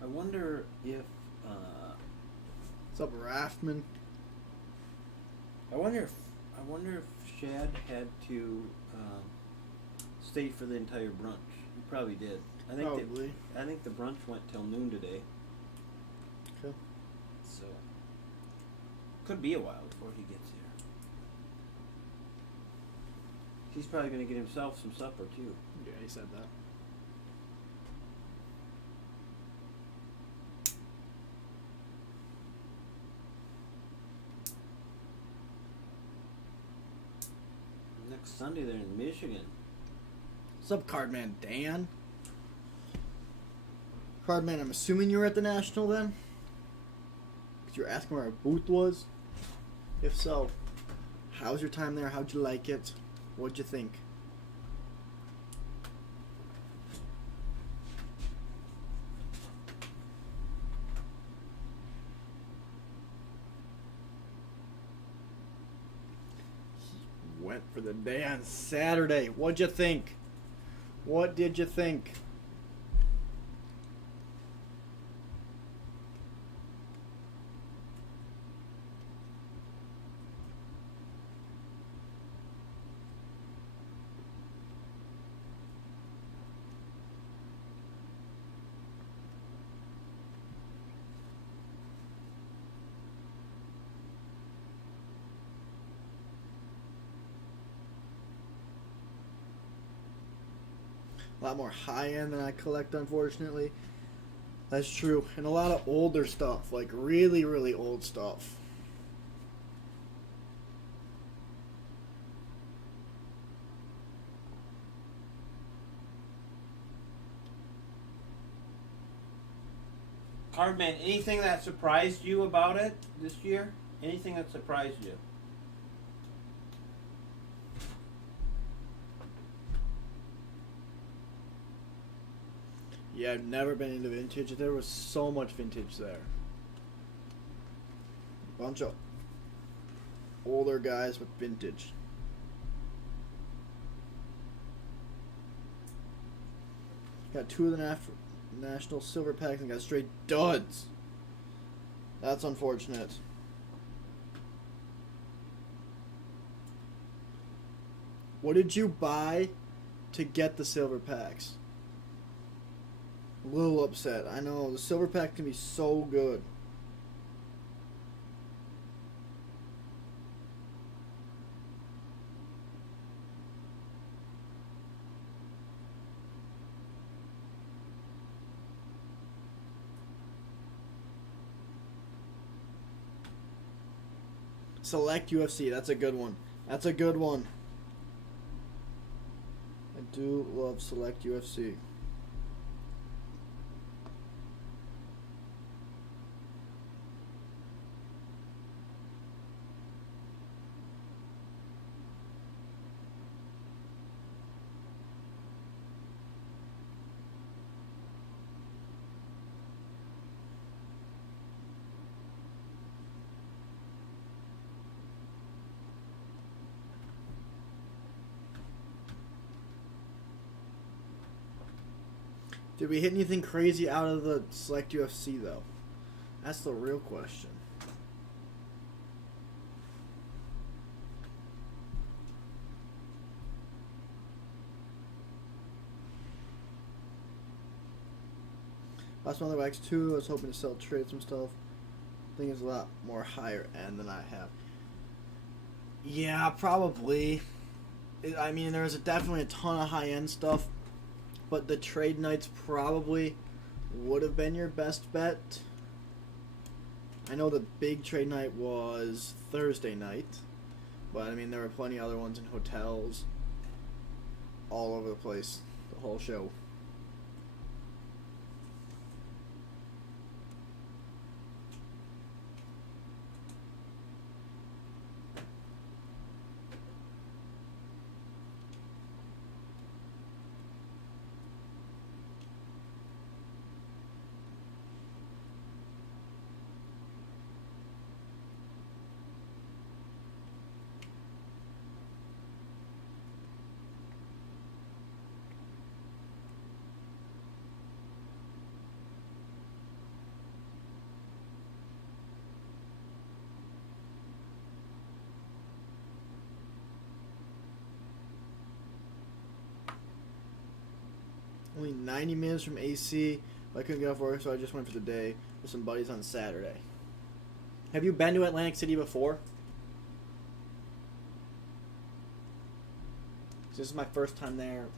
I wonder if What's up, Raftman? I wonder if Shad had to stay for the entire brunch. He probably did. I think the brunch went till noon today. Okay. So could be a while before he gets here. He's probably going to get himself some supper too. Yeah, he said that. Next Sunday they're in Michigan. What's up, Cardman Dan? Cardman, I'm assuming you were at the National then? Because you were asking where our booth was? If so, how was your time there? How'd you like it? What'd you think? Went for the day on Saturday. What'd you think? What did you think? A lot more high-end than I collect, unfortunately. That's true. And a lot of older stuff, like really, really old stuff. Cardman, anything that surprised you about it this year? Anything that surprised you? Yeah, I've never been into vintage. There was so much vintage there. Bunch of older guys with vintage. Got two of the national silver packs and got straight duds. That's unfortunate. What did you buy to get the silver packs? A little upset. I know the silver pack can be so good. Select UFC. That's a good one. That's a good one. I do love Select UFC. Did we hit anything crazy out of the Select UFC, though? That's the real question. Last month, X2, I was hoping to sell trade some stuff. I think it's a lot more higher end than I have. Yeah, probably. I mean, there's definitely a ton of high-end stuff. But the trade nights probably would have been your best bet. I know the big trade night was Thursday night. But, I mean, there were plenty of other ones in hotels. All over the place. The whole show. Only 90 minutes from AC. I couldn't get off work, so I just went for the day with some buddies on Saturday. Have you been to Atlantic City before? This is my first time there.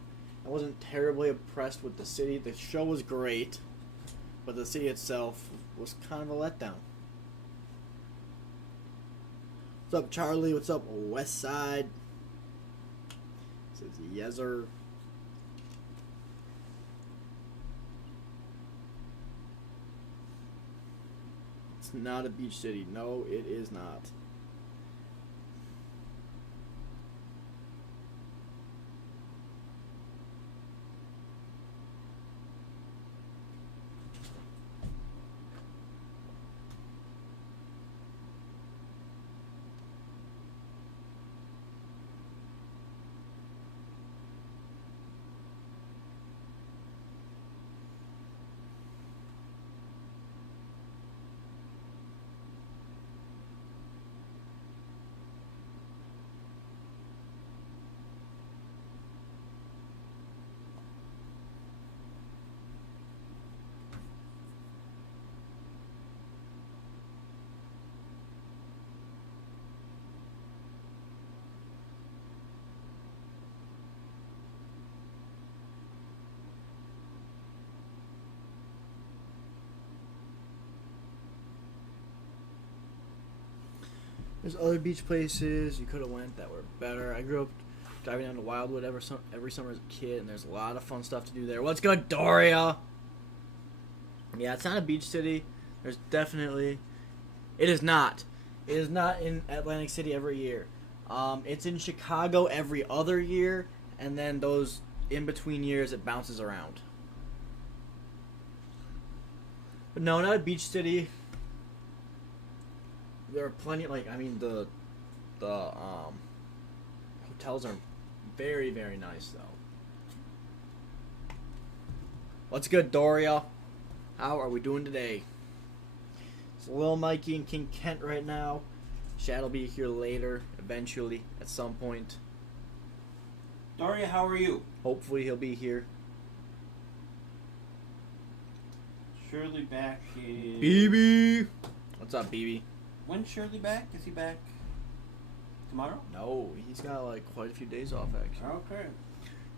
I wasn't terribly impressed with the city. The show was great, but the city itself was kind of a letdown. What's up, Charlie? What's up, West Side? Says Yezer. It's not a beach city. No, it is not. There's other beach places you could have went that were better. I grew up driving down to Wildwood every summer as a kid, and there's a lot of fun stuff to do there. What's good, Doria? Yeah, it's not a beach city. There's definitely... It is not. It is not in Atlantic City every year. It's in Chicago every other year, and then those in-between years it bounces around. But no, not a beach city. There are plenty, the hotels are very, very nice, though. What's good, Doria? How are we doing today? It's Lil Mikey and King Kent right now. Shad will be here later, eventually, at some point. Doria, how are you? Hopefully he'll be here. Shirley back is... BB! What's up, BB? When's Shirley back? Is he back tomorrow? No, he's got like quite a few days off actually. Okay.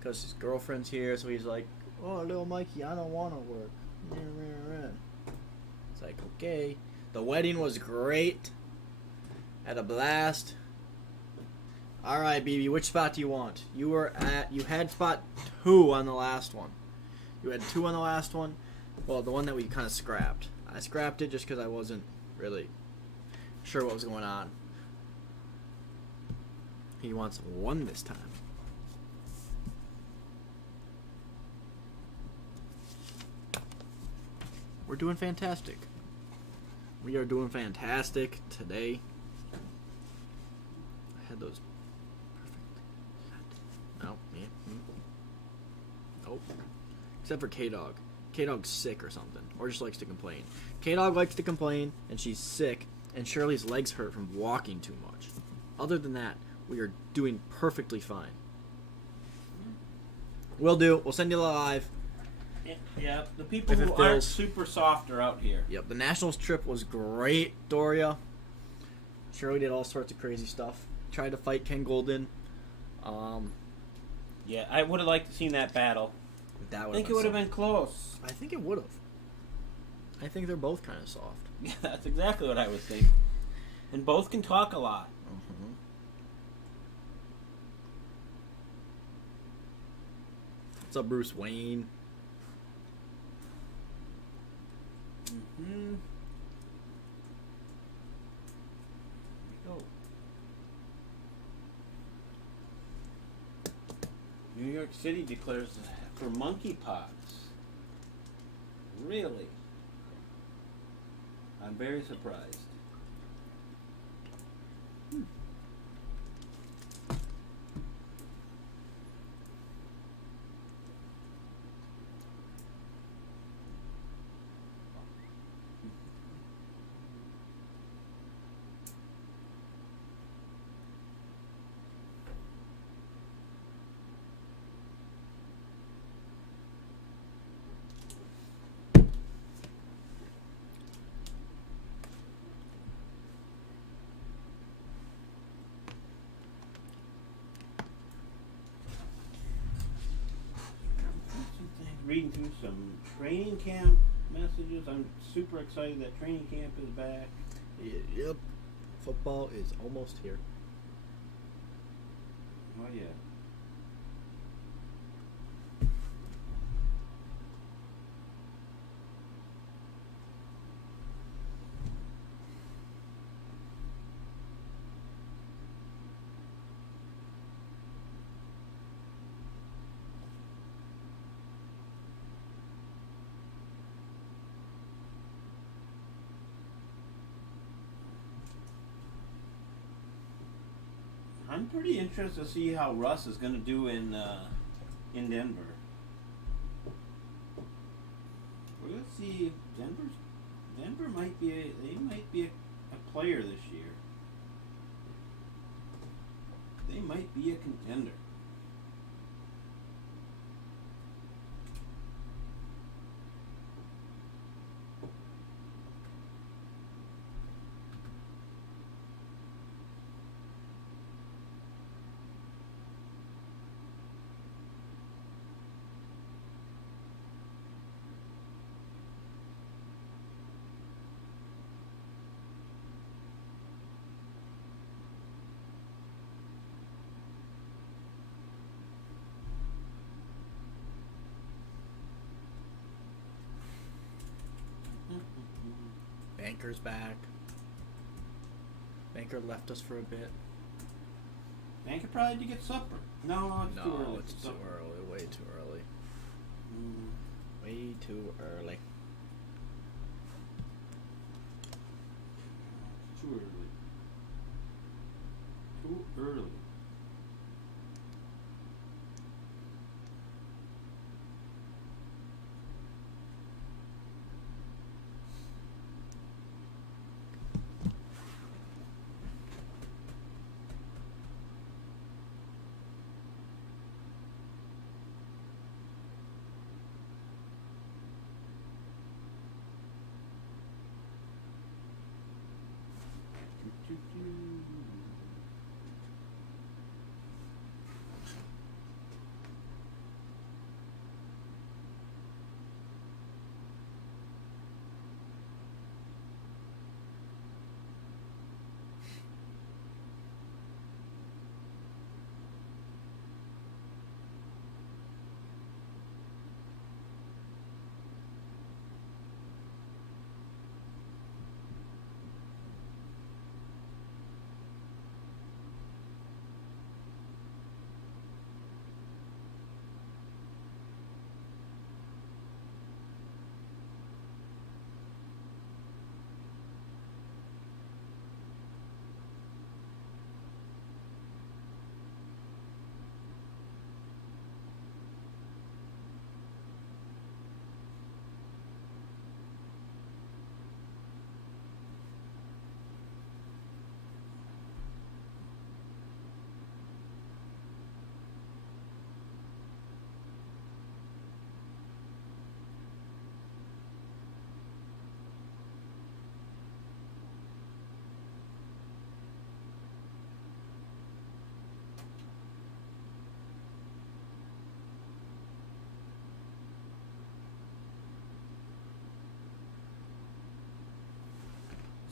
Because his girlfriend's here, so he's like, oh, little Mikey, I don't want to work. It's like, okay. The wedding was great. Had a blast. Alright, BB, which spot do you want? You had spot 2 on the last one. You had 2 on the last one. Well, the one that we kind of scrapped. I scrapped it just because I wasn't really sure what was going on. He wants 1 this time. We're doing fantastic. We are doing fantastic today. I had those perfect. No, yeah. Nope. Except for K-Dog. K-Dog's sick or something. Or just likes to complain. K-Dog likes to complain, and she's sick, and Shirley's legs hurt from walking too much. Other than that, we are doing perfectly fine. Will do. We'll send you live. Yeah, the people who aren't super soft are out here. Yep, the Nationals trip was great, Doria. Shirley did all sorts of crazy stuff. Tried to fight Ken Golden. Yeah, I would have liked to seen that battle. That I think it would have been close. I think it would have. I think they're both kind of soft. Yeah, that's exactly what I was thinking. And both can talk a lot. Mm-hmm. What's up, Bruce Wayne? Mm-hmm. Here we go. New York City declares for monkeypox. Really? I'm very surprised. Reading through some training camp messages. I'm super excited that training camp is back. Yep. Football is almost here. Oh, yeah. I'm pretty interested to see how Russ is going to do in Denver. We're going to see if Denver might be a player this year. They might be a contender. Banker's back. Banker left us for a bit. Banker probably to get supper. No, it's too early. It's too early. Way too early. Way too early. Too early. Too early.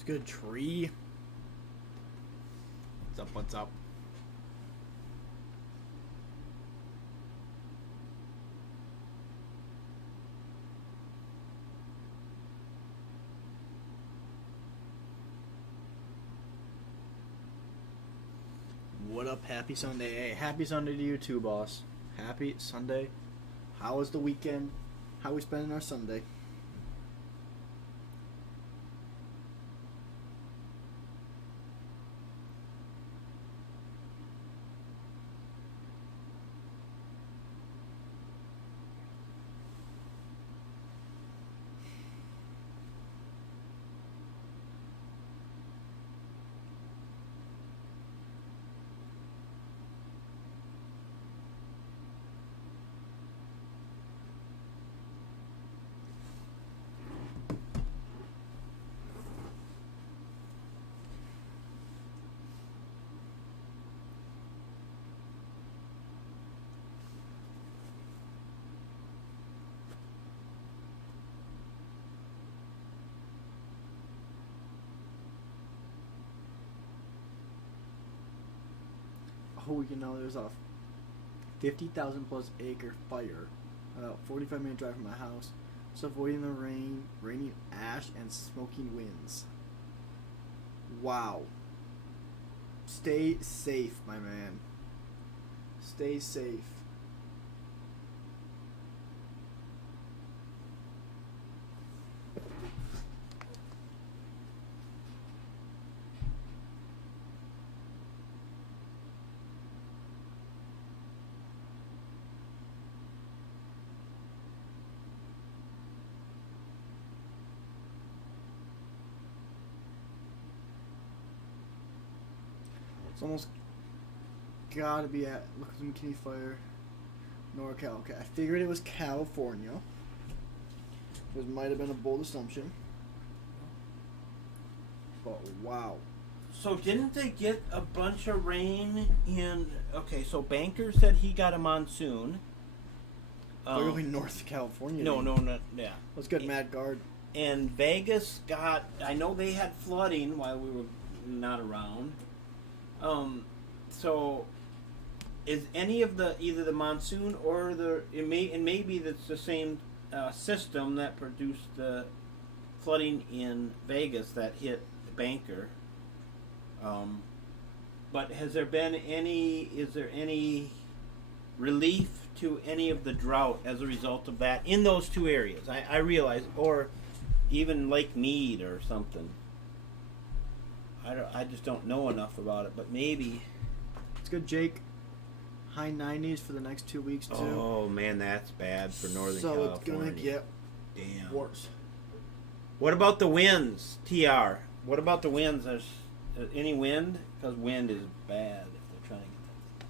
It's a good tree. What's up? What's up? What up? Happy Sunday. Hey, happy Sunday to you too, boss. Happy Sunday. How was the weekend? How we spending our Sunday? Oh, you know, there's a 50,000 plus acre fire about 45-minute drive from my house. So avoiding the rain, raining ash, and smoking winds. Wow. Stay safe, my man. Stay safe. It's almost gotta be at, look at the McKinney Fire, NorCal. Okay, I figured it was California. This might have been a bold assumption. But wow. So didn't they get a bunch of rain in... Okay, so Banker said he got a monsoon. They're going North California. No, yeah. Let's get Matt Guard. And Vegas got... I know they had flooding while we were not around. So is any of the either the monsoon or maybe that's the same system that produced the flooding in Vegas that hit Banker. But is there any relief to any of the drought as a result of that in those two areas? I realize, or even Lake Mead or something. I just don't know enough about it, but maybe. It's good, Jake. High 90s for the next 2 weeks too. Oh man, that's bad for Northern California. So it's gonna get worse. What about the winds, TR? What about the winds? There's any wind? Because wind is bad if they're trying to get that.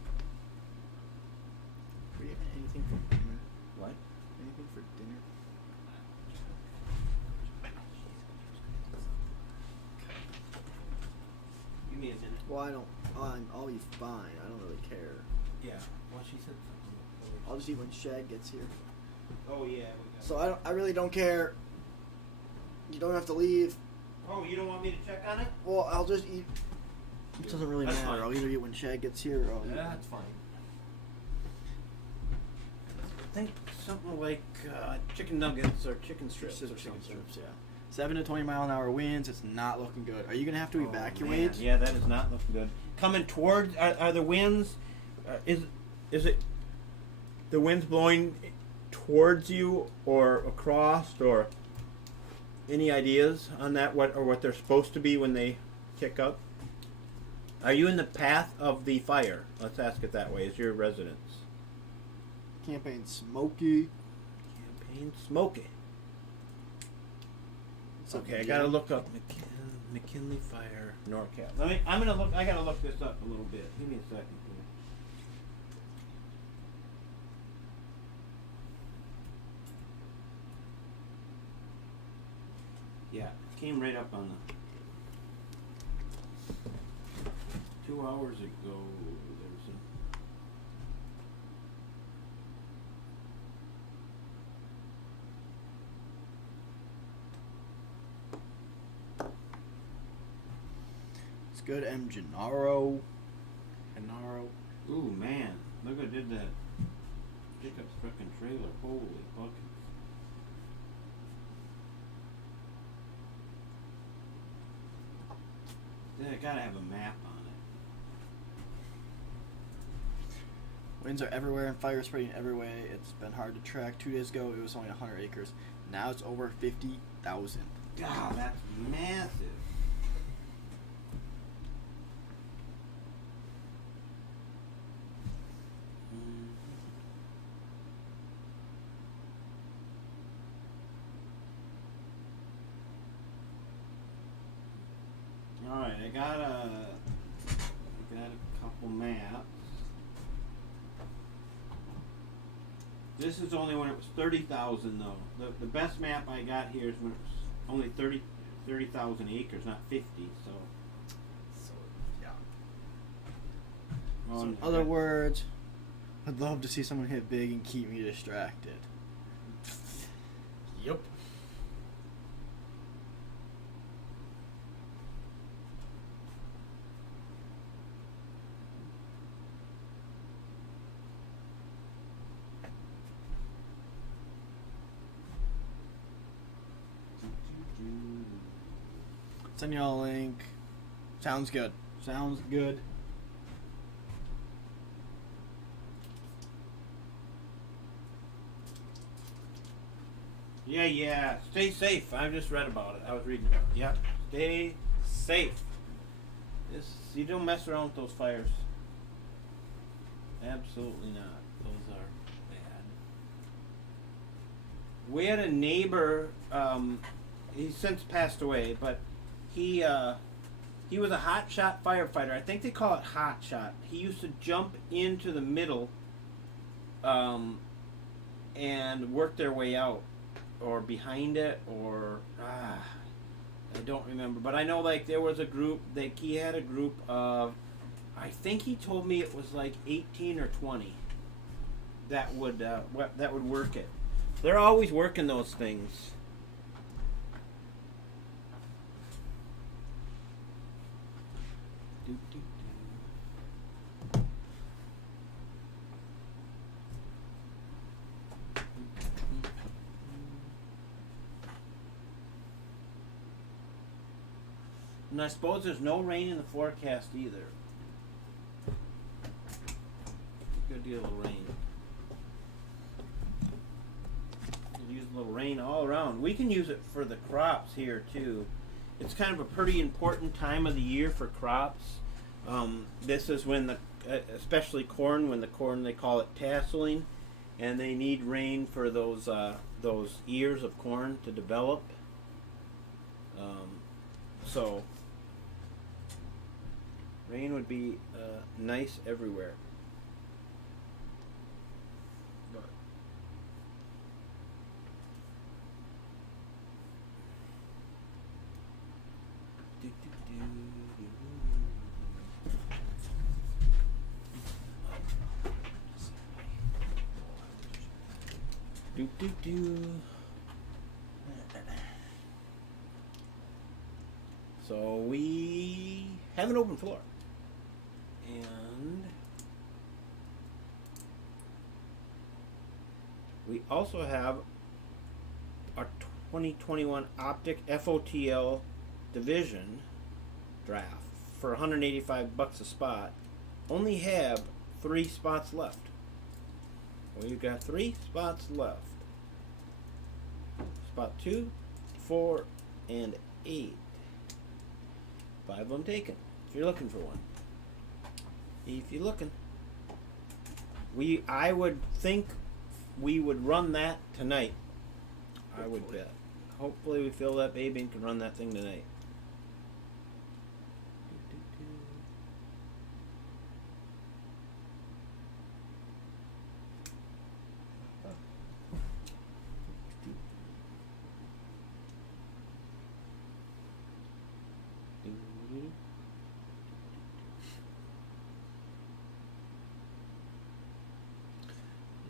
Do you have anything for dinner? What? Anything for dinner? me a minute. Well, I don't. I'll be fine. I don't really care. Yeah. Well, she said something. I'll just eat when Shag gets here. Oh yeah. So I really don't care. You don't have to leave. Oh, you don't want me to check on it? Well, I'll just eat. It doesn't really That's matter. fine. I'll either eat when Shag gets here or I'll eat. That's fine. I think something like chicken nuggets or chicken strips or Chicken something. strips, yeah. 7 to 20 mile an hour winds. It's not looking good. Are you gonna have to evacuate? Man. Yeah, that is not looking good. Coming towards, are the winds? Is it the winds blowing towards you or across, or any ideas on that? What they're supposed to be when they kick up? Are you in the path of the fire? Let's ask it that way. Is your residence? Campaign Smoky. Campaign Smoky. Okay, I gotta look up McKinley Fire, NorCal. I'm gonna look. I gotta look this up a little bit. Give me a second here. Yeah, it came right up on the 2 hours ago. There's a. It's good. Gennaro. Ooh man, look who did that. Jacob's frickin' trailer. Holy buckets. Yeah, gotta have a map on it. Winds are everywhere and fire spreading every way. It's been hard to track. 2 days ago, it was only 100 acres. Now it's over 50,000. God, that's massive. Alright, I got a couple maps. This is only when it was 30,000 though. The best map I got here is when it was only 30,000 acres, not 50, so. So, yeah. Well, So in other words, I'd love to see someone hit big and keep me distracted. Yep. Send y'all a link. Sounds good. Sounds good. Yeah. Stay safe. I just read about it. I was reading about it. Yep. Stay safe. You don't mess around with those fires. Absolutely not. Those are bad. We had a neighbor. He's since passed away, but he was a hot shot firefighter. I think they call it hot shot. He used to jump into the middle and work their way out, or behind it, or I don't remember. But I know like there was a group. He had a group of, I think he told me it was like 18 or 20 that would work it. They're always working those things. And I suppose there's no rain in the forecast either. Good deal of rain. Could use a little rain all around. We can use it for the crops here too. It's kind of a pretty important time of the year for crops. This is when especially corn, when the corn, they call it tasseling, and they need rain for those ears of corn to develop. So rain would be nice everywhere. But Do do do. So we have an open floor, and we also have our 2021 Optic FOTL Division draft for $185 a spot. Only have 3 spots left. We've got 3 spots left. Spot 2, 4, and 8. 5 of them taken. If you're looking for one. If you're looking. I would think we would run that tonight. I would bet. Hopefully we fill that baby and can run that thing tonight.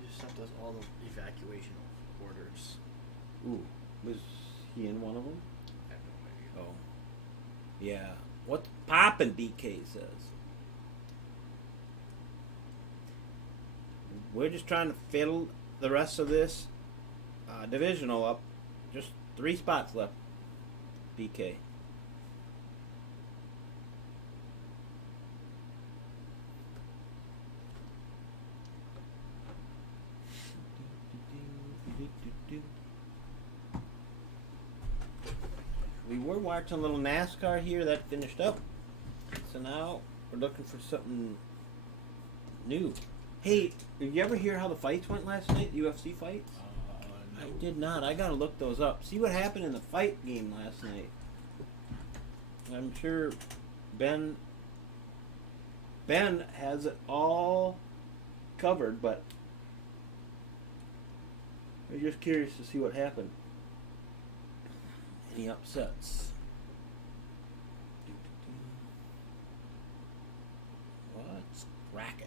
You just sent us all the evacuation orders. Ooh, was he in one of them? I have no idea. Oh. Yeah. What's poppin', BK says. We're just trying to fill the rest of this divisional up. Just 3 spots left, BK. We were watching a little NASCAR here that finished up. So now we're looking for something new. Hey, did you ever hear how the fights went last night? The UFC fights? No. I did not. I gotta look those up. See what happened in the fight game last night. I'm sure Ben has it all covered, but I'm just curious to see what happened. Any upsets? What's cracking?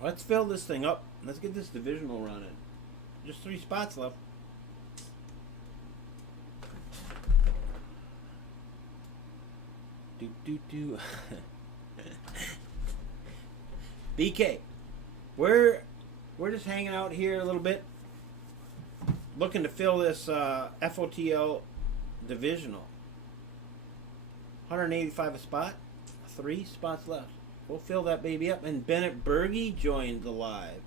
Let's fill this thing up. Let's get this divisional running. Just 3 spots left. Do. BK, we're just hanging out here a little bit, looking to fill this FOTL divisional. 185 a spot, 3 spots left. We'll fill that baby up. And Bennett Berge joined the live.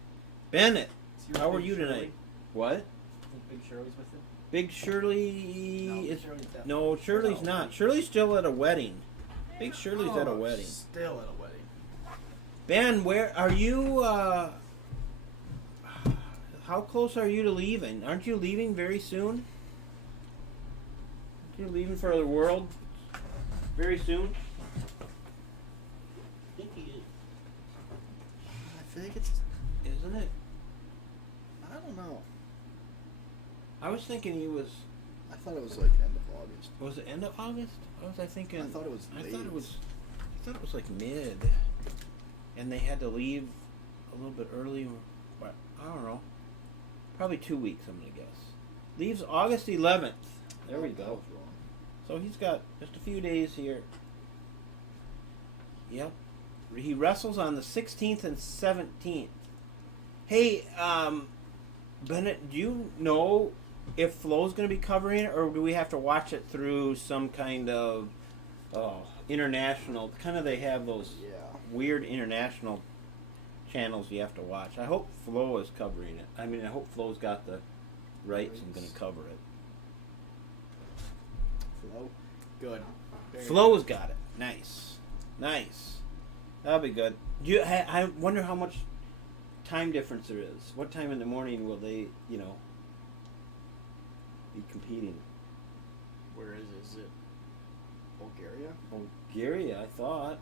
Bennett, how are you tonight? What? Big Shirley's with him? Big Shirley No, is Shirley's definitely- no, Shirley's No. not. Shirley's still at a wedding. Big Shirley's at a wedding. Still at a wedding. Ben, where are you? How close are you to leaving? Aren't you leaving very soon? You're leaving for the world very soon. I think he is. I think it's. Isn't it? I don't know. I was thinking he was. I thought it was like end of August. Was it end of August? What was I thinking? I thought it was I late. thought it was like mid, and they had to leave a little bit early. But I don't know. Probably 2 weeks. I'm gonna guess. Leaves August 11th. There we That go. was wrong. So he's got just a few days here. Yep. He wrestles on the 16th and 17th. Hey, Bennett, do you know if Flo's going to be covering it, or do we have to watch it through some kind of international? Kind of, they have those Yeah. weird international channels you have to watch. I hope Flo is covering it. I mean, I hope Flo's got the rights and going to cover it. Flow. Good. Very Flo's got it. Nice. Nice. That'll be good. I wonder how much time difference there is. What time in the morning will they, be competing? Where is it? Is it Bulgaria Bulgaria, I thought.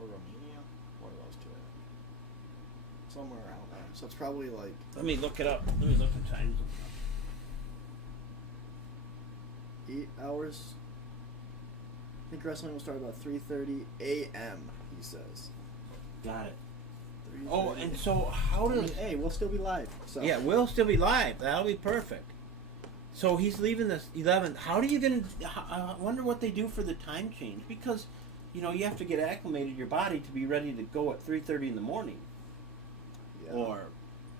or Romania? One of those two. Somewhere around there. So it's probably like Let me look it up. Let me look at times. 8 hours. I think wrestling will start about 3:30 a.m. He says. Got it. Oh, and so how does... Hey, we'll still be live. So. Yeah, we'll still be live. That'll be perfect. So he's leaving this 11th. How do you get... I wonder what they do for the time change. Because, you have to get acclimated your body to be ready to go at 3:30 in the morning. Yeah. Or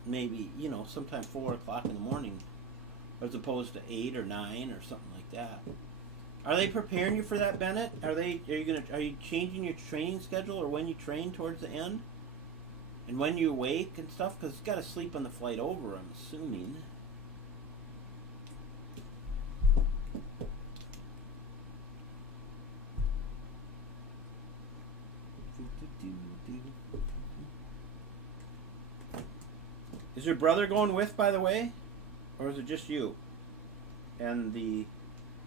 maybe, sometime 4 o'clock in the morning. As opposed to 8 or 9 or something like that. Are they preparing you for that, Bennett? Are you changing your training schedule or when you train towards the end? And when you wake and stuff? Because you got to sleep on the flight over, I'm assuming. Is your brother going with, by the way? Or is it just you? And do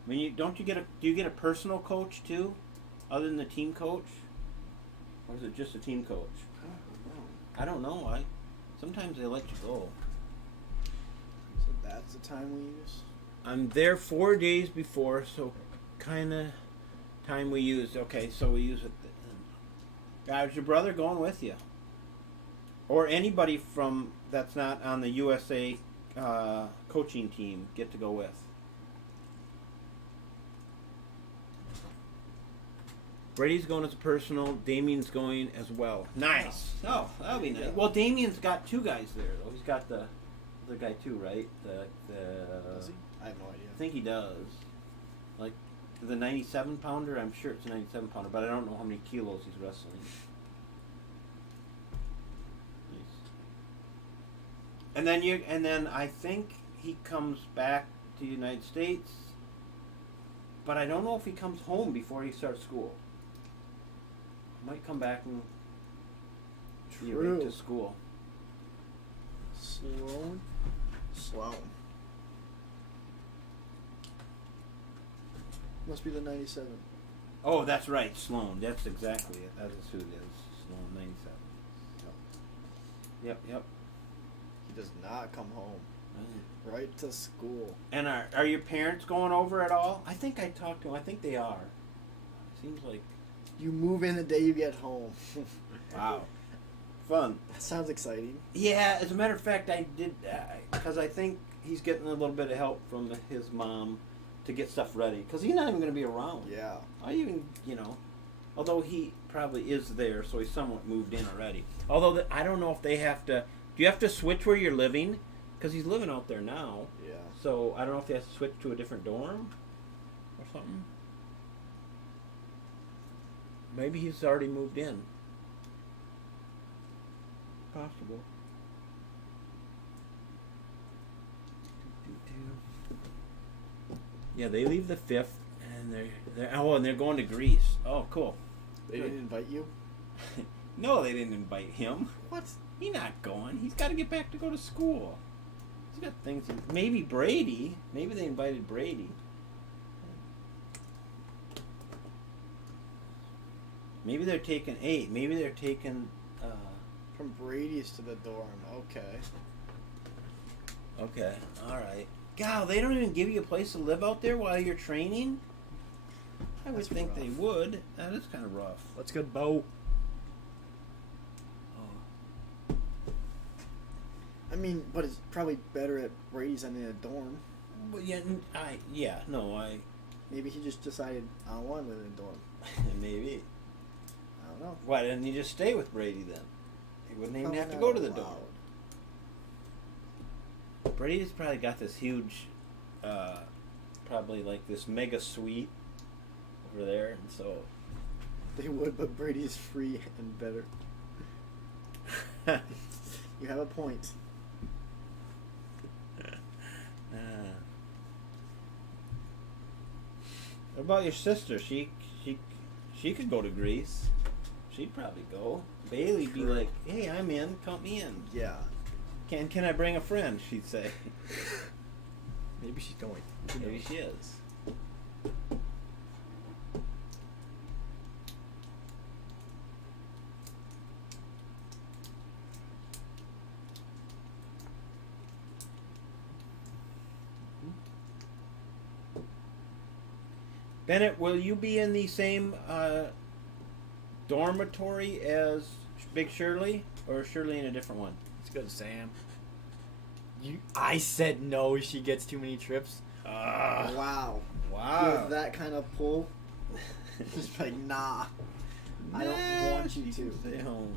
you get a personal coach too? Other than the team coach? Or is it just a team coach? I don't know. Sometimes they let you go. So that's the time we use? I'm there 4 days before, so kind of time we use. Okay, so we use it. Guys, your brother going with you? Or anybody from that's not on the USA coaching team get to go with? Brady's going as a personal. Damien's going as well. Nice. Oh, that'll be nice. Well, Damien's got 2 guys there, though. He's got the other guy too, right? Does he? I have no idea. I think he does. Like the 97 pounder. I'm sure it's a 97 pounder, but I don't know how many kilos he's wrestling. And then I think he comes back to the United States, but I don't know if he comes home before he starts school. Might come back and be right to school. Sloan. Must be the 97. Oh, that's right, Sloan. That's exactly it. That is who it is. Sloan 97. Yep. He does not come home. Right to school. And are your parents going over at all? I think I talked to them. I think they are. Seems like... You move in the day you get home. Wow. Fun. That sounds exciting. Yeah, as a matter of fact, I did... Because I think he's getting a little bit of help from his mom to get stuff ready. Because he's not even going to be around. Yeah. I even, Although he probably is there, so he's somewhat moved in already. Although, I don't know if they have to... Do you have to switch where you're living? Because he's living out there now. Yeah. So I don't know if he has to switch to a different dorm or something. Maybe he's already moved in. Possible. Yeah, they leave the 5th, and they're going to Greece. Oh, cool. They didn't invite you? No, they didn't invite him. What? He's not going. He's got to get back to go to school. He's got things. Maybe Brady. Maybe they invited Brady. Maybe they're taking 8. Maybe they're taking... From Brady's to the dorm. Okay. All right. God, they don't even give you a place to live out there while you're training? I would think rough. They would. That is kind of rough. Let's go, Bo. I mean, but it's probably better at Brady's than in a dorm. Well, yeah, Maybe he just decided, I don't want to live in a dorm. Maybe. I don't know. Why didn't he just stay with Brady then? He wouldn't even have to go to the dorm. Brady's probably got this huge, probably like this mega suite over there, and so... They would, but Brady's free and better. You have a point. What about your sister? She could go to Greece. She'd probably go. Bailey'd be like, "Hey, I'm in. Count me in." Yeah. Can I bring a friend? She'd say. Maybe she's going. Maybe she is. Bennett, will you be in the same dormitory as Big Shirley? Or is Shirley in a different one? Let's go to Sam. I said no. She gets too many trips. Wow. Wow. With that kind of pull, just like nah. I don't want you to stay home.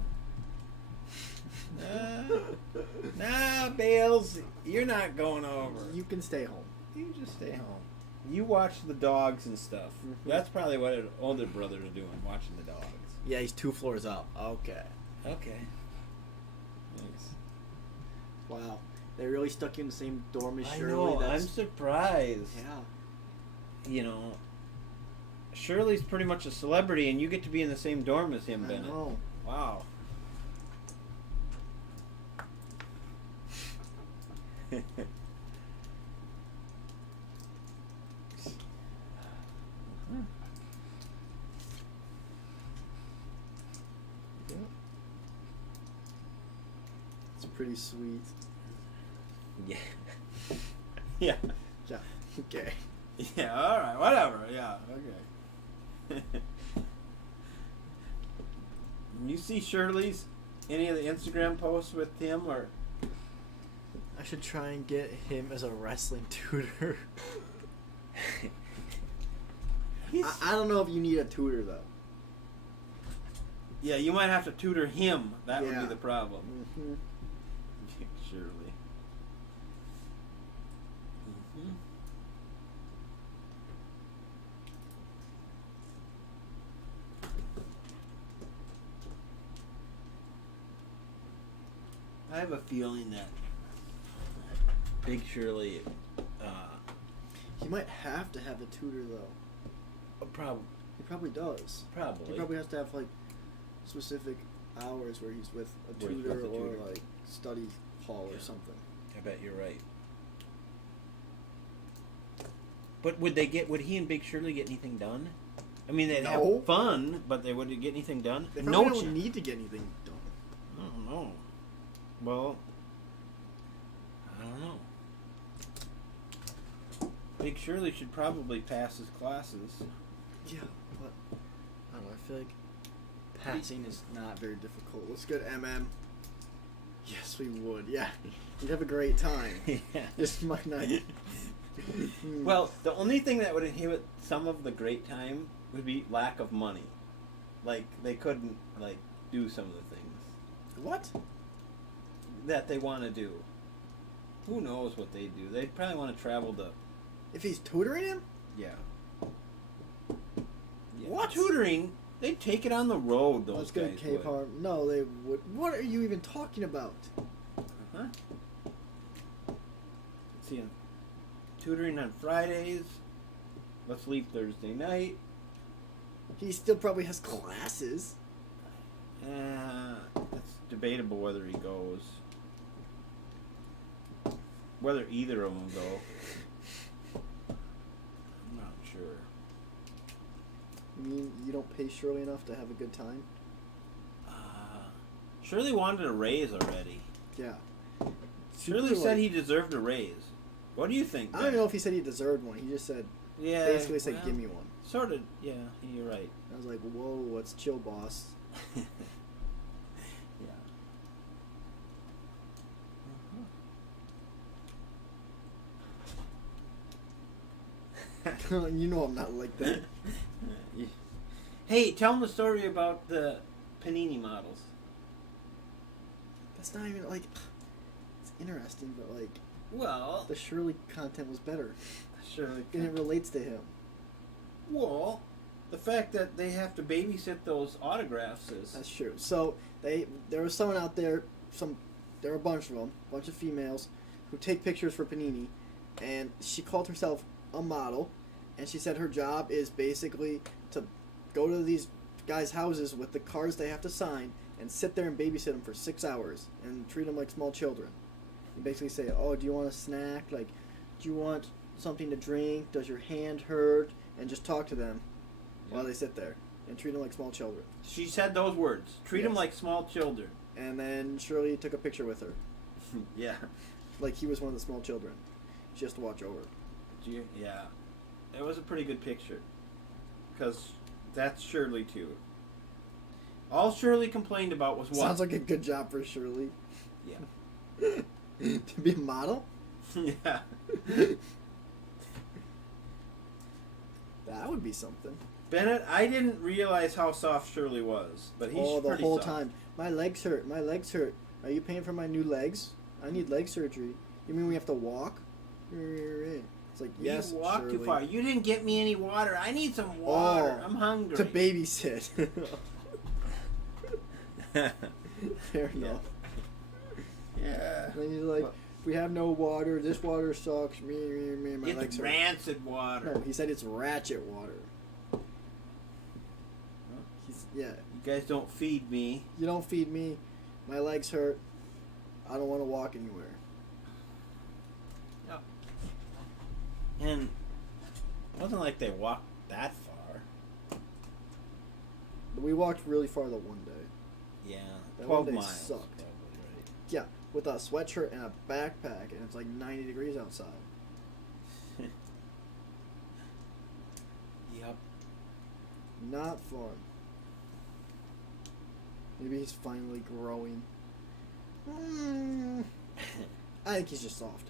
Nah, Bales, you're not going over. You can stay home. You just stay home. You watch the dogs and stuff. Mm-hmm. That's probably what an older brother is doing, watching the dogs. Yeah, he's 2 floors up. Okay. Okay. Thanks. Wow. They really stuck you in the same dorm as I Shirley. know, I'm surprised. Yeah. You know, Shirley's pretty much a celebrity, and you get to be in the same dorm as him, Bennett. I know. Wow. It's pretty sweet. Yeah. Yeah. Yeah. Okay. Yeah, alright, whatever. Yeah, okay. You see Shirley's, any of the Instagram posts with him, or? I should try and get him as a wrestling tutor. I don't know if you need a tutor, though. Yeah, you might have to tutor him. That would Yeah. be the problem. Mm-hmm. Surely. Mm-hmm. I have a feeling that Big Shirley, He might have to have a tutor, though. probably. He probably does. Probably. He probably has to have, like, specific hours where he's with a Where he's tutor with a or, tutor. like, study hall Yeah. or something. I bet you're right. But would he and Big Shirley get anything done? I mean, they'd No. have fun, but they wouldn't get anything done. They probably don't need to get anything done. I don't know. Well, I don't know. Big Shirley should probably pass his classes. Yeah, but I don't know. I feel like passing is not very difficult. Let's go to MM. Yes, we would. Yeah, you'd have a great time. Yeah. This might not. Well, the only thing that would inhibit some of the great time would be lack of money. Like, they couldn't, like, do some of the things What? that they want to do. Who knows what they do? They'd probably want to travel to... If he's tutoring him? Yeah. What? Tutoring? They'd take it on the road, those Let's go to guys Cape would. Harbour. No, they would. What are you even talking about? Huh? Let's see. Tutoring on Fridays. Let's leave Thursday night. He still probably has classes. It's debatable whether he goes. Whether either of them go. I'm not sure. You mean you don't pay Shirley enough to have a good time? Shirley wanted a raise already. Yeah. Shirley Super, said like- he deserved a raise. What do you think? I don't even know if he said he deserved one. He just said, Yeah, basically said, well, give me one. Sort of, yeah, you're right. I was like, whoa, let's chill, boss. Yeah. You know I'm not like that. Hey, tell them the story about the panini models. That's not even, like, it's interesting, but, like, Well, the Shirley content was better. Shirley. And it relates to him. Well, the fact that they have to babysit those autographs is... That's true. So, there was someone out there, there were a bunch of them, a bunch of females, who take pictures for Panini, and she called herself a model, and she said her job is basically to go to these guys' houses with the cards they have to sign and sit there and babysit them for 6 hours and treat them like small children. You basically say, oh, do you want a snack? Like, do you want something to drink? Does your hand hurt? And just talk to them while they sit there and treat them like small children. She said those words. Treat them Yes. like small children. And then Shirley took a picture with her. Yeah. Like he was one of the small children. She has to watch over. Yeah. It was a pretty good picture. Because that's Shirley, too. All Shirley complained about was what? Sounds like a good job for Shirley. Yeah. To be a model? Yeah. That would be something. Bennett, I didn't realize how soft Shirley was, but he's the pretty whole soft. time. My legs hurt. My legs hurt. Are you paying for my new legs? I need leg surgery. You mean we have to walk? It's like, yes, You walk Shirley. too far. You didn't get me any water. I need some water. Oh, I'm hungry. To babysit. Fair enough. Yeah. Then he's like, we have no water. This water sucks. Me. My legs It's hurt. rancid water. No, he said it's ratchet water. Yeah. You guys don't feed me. You don't feed me. My legs hurt. I don't want to walk anywhere. Yep. And it wasn't like they walked that far. But we walked really far the one day. Yeah. That 12 one day miles. sucked. Probably, right? Yeah, with a sweatshirt and a backpack, and it's like 90 degrees outside. Yep. Not fun. Maybe he's finally growing. I think he's just soft.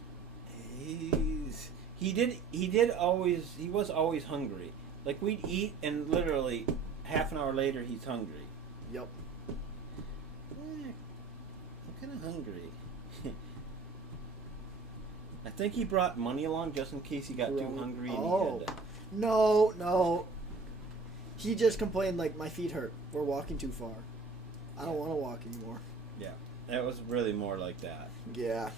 He was always hungry. Like we'd eat and literally half an hour later he's hungry. Yep. I'm kind of hungry. I think he brought money along just in case he got too hungry and he had to... No. He just complained like, my feet hurt. We're walking too far. I don't want to walk anymore. Yeah, that was really more like that. Yeah.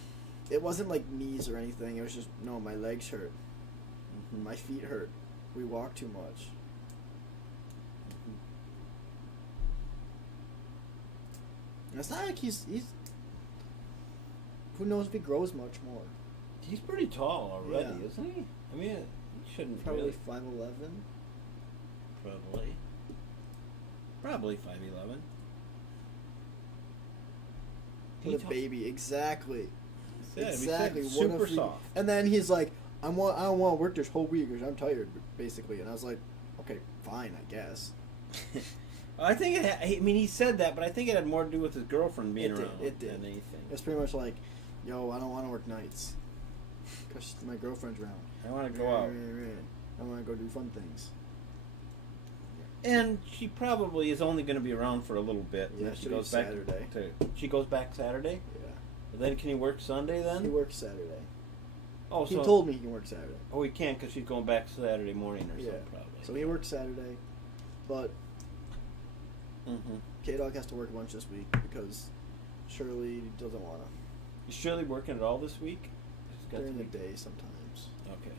It wasn't like knees or anything. It was just, no, my legs hurt. Mm-hmm. My feet hurt. We walk too much. It's not like he's who knows if he grows much more. He's pretty tall already, Yeah. isn't he? I mean, he shouldn't Probably really... 5'11". Probably 5'11". What a baby, exactly. Yeah, Exactly. We What said a super freak. soft. And then he's like, I don't want to work this whole week because I'm tired, basically. And I was like, okay, fine, I guess. I think he said that, but I think it had more to do with his girlfriend being around It did. than anything. It's pretty much like, yo, I don't want to work nights because my girlfriend's around. I want to go out. I want to go do fun things. And she probably is only going to be around for a little bit. Yeah, Then she she'll goes be back Saturday. She goes back Saturday? Yeah. Then can he work Sunday then? He works Saturday. Oh, He so... told me he can work Saturday. Oh, he can't because she's going back Saturday morning or Yeah. something probably. So he works Saturday, but Mm-hmm. K-Dog has to work a bunch this week because Shirley doesn't want to. Is Shirley working at all this week? She's got During the to day sometimes. Okay.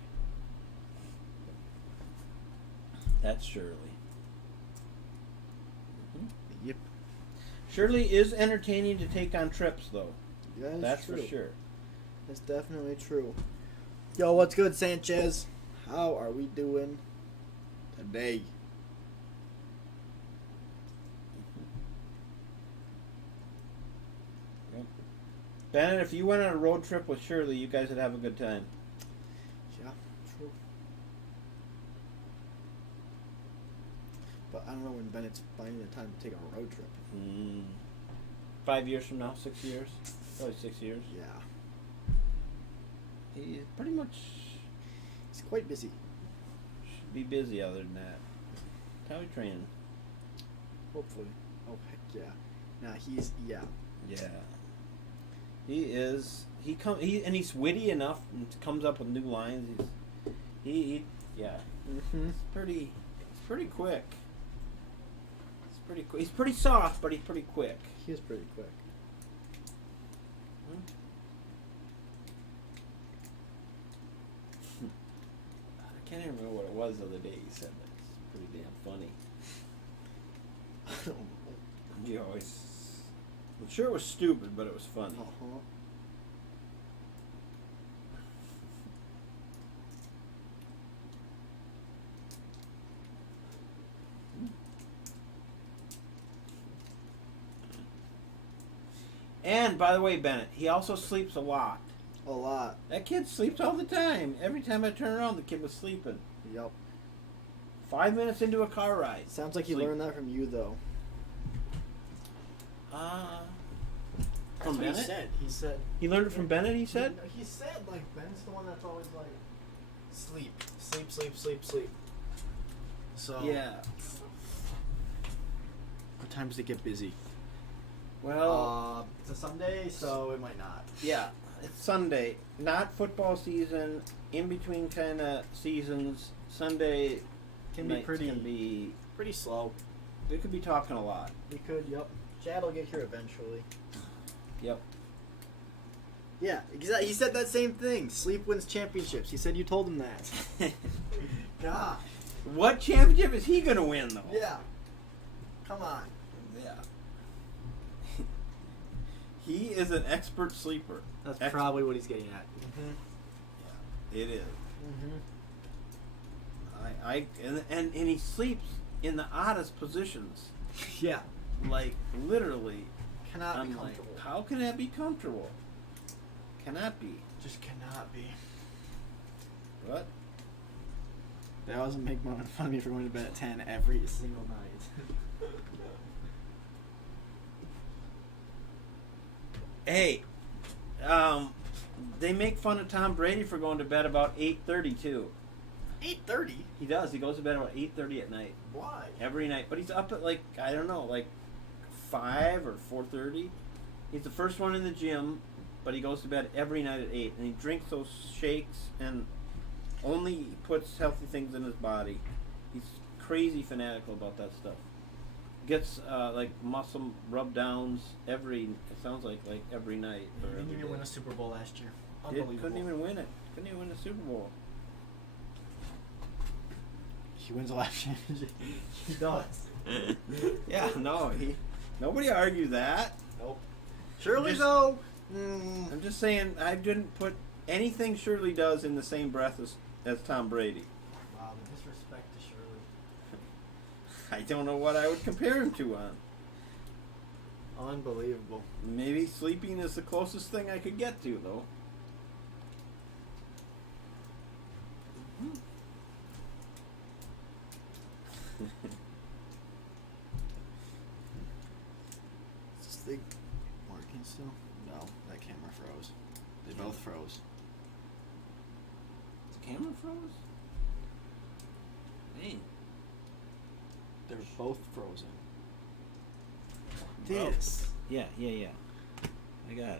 That's Shirley. Mm-hmm. Yep. Shirley is entertaining to take on trips, though. Yeah, That's true. for sure. That's definitely true. Yo, what's good, Sanchez? How are we doing today? Bennett, if you went on a road trip with Shirley, you guys would have a good time. Yeah, true. But I don't know when Bennett's finding the time to take a road trip. 5 years from now, 6 years? Probably 6 years. Yeah. He's pretty much... He's quite busy. Should be busy other than that. How he training? Hopefully. Oh, heck yeah. Nah, yeah. Yeah. He is. And he's witty enough and comes up with new lines. Yeah. Mm-hmm. He's pretty quick. He's pretty soft, but he's pretty quick. He is pretty quick. I can't even remember what it was the other day he said that. It's pretty damn funny. I don't know. He always... I'm sure it was stupid, but it was funny. Uh-huh. And, by the way, Bennett, he also sleeps a lot. A lot. That kid sleeps all the time. Every time I turn around, the kid was sleeping. Yep. 5 minutes into a car ride. Sounds like he Sleep. learned that from you, though. From That's what he Bennett? said. He said. He learned it from Bennett, he said? He said, like, Ben's the one that's always like, sleep. Sleep, sleep, sleep, sleep. So. Yeah. What time does it get busy? Well, It's a Sunday, so it might not. yeah, it's Sunday. Not football season, in between kind of seasons. Sunday Can be nights pretty, can be, pretty slow. they could be talking a lot. We could, yep. Chad will get here eventually. Yep. Yeah, exactly. He said that same thing. Sleep wins championships. He said you told him that. Gosh. What championship is he going to win, though? Yeah. Come on. Yeah. He is an expert sleeper. That's probably what he's getting at. Yeah, it is. Mm-hmm. And he sleeps in the oddest positions. Yeah. Like, literally. Cannot be I'm comfortable. like, how can that be comfortable? Cannot be. Just cannot be. What? They always make fun of me for going to bed at 10 every single night. Hey, they make fun of Tom Brady for going to bed about 8:30 too. 8:30? He does. He goes to bed about 8:30 at night. Why? Every night. But he's up at like, I don't know, like 5 or 4:30. He's the first one in the gym, but he goes to bed every night at 8. And he drinks those shakes and only puts healthy things in his body. He's crazy fanatical about that stuff. Gets like muscle rub downs it sounds like every night. He Or didn't every even day. win a Super Bowl last year. Couldn't Unbelievable. even win it. Couldn't even win the Super Bowl. He wins a last championship. He does. Yeah, no, nobody argued that. Nope. Shirley, Just- though. I'm just saying I didn't put anything Shirley does in the same breath as Tom Brady. Wow, the disrespect to Shirley. I don't know what I would compare him to on. Unbelievable. Maybe sleeping is the closest thing I could get to, though. Is this thing working still? No, that camera froze. They both froze. The camera froze? Hey. They're both frozen. Well, This. Yeah. I got it.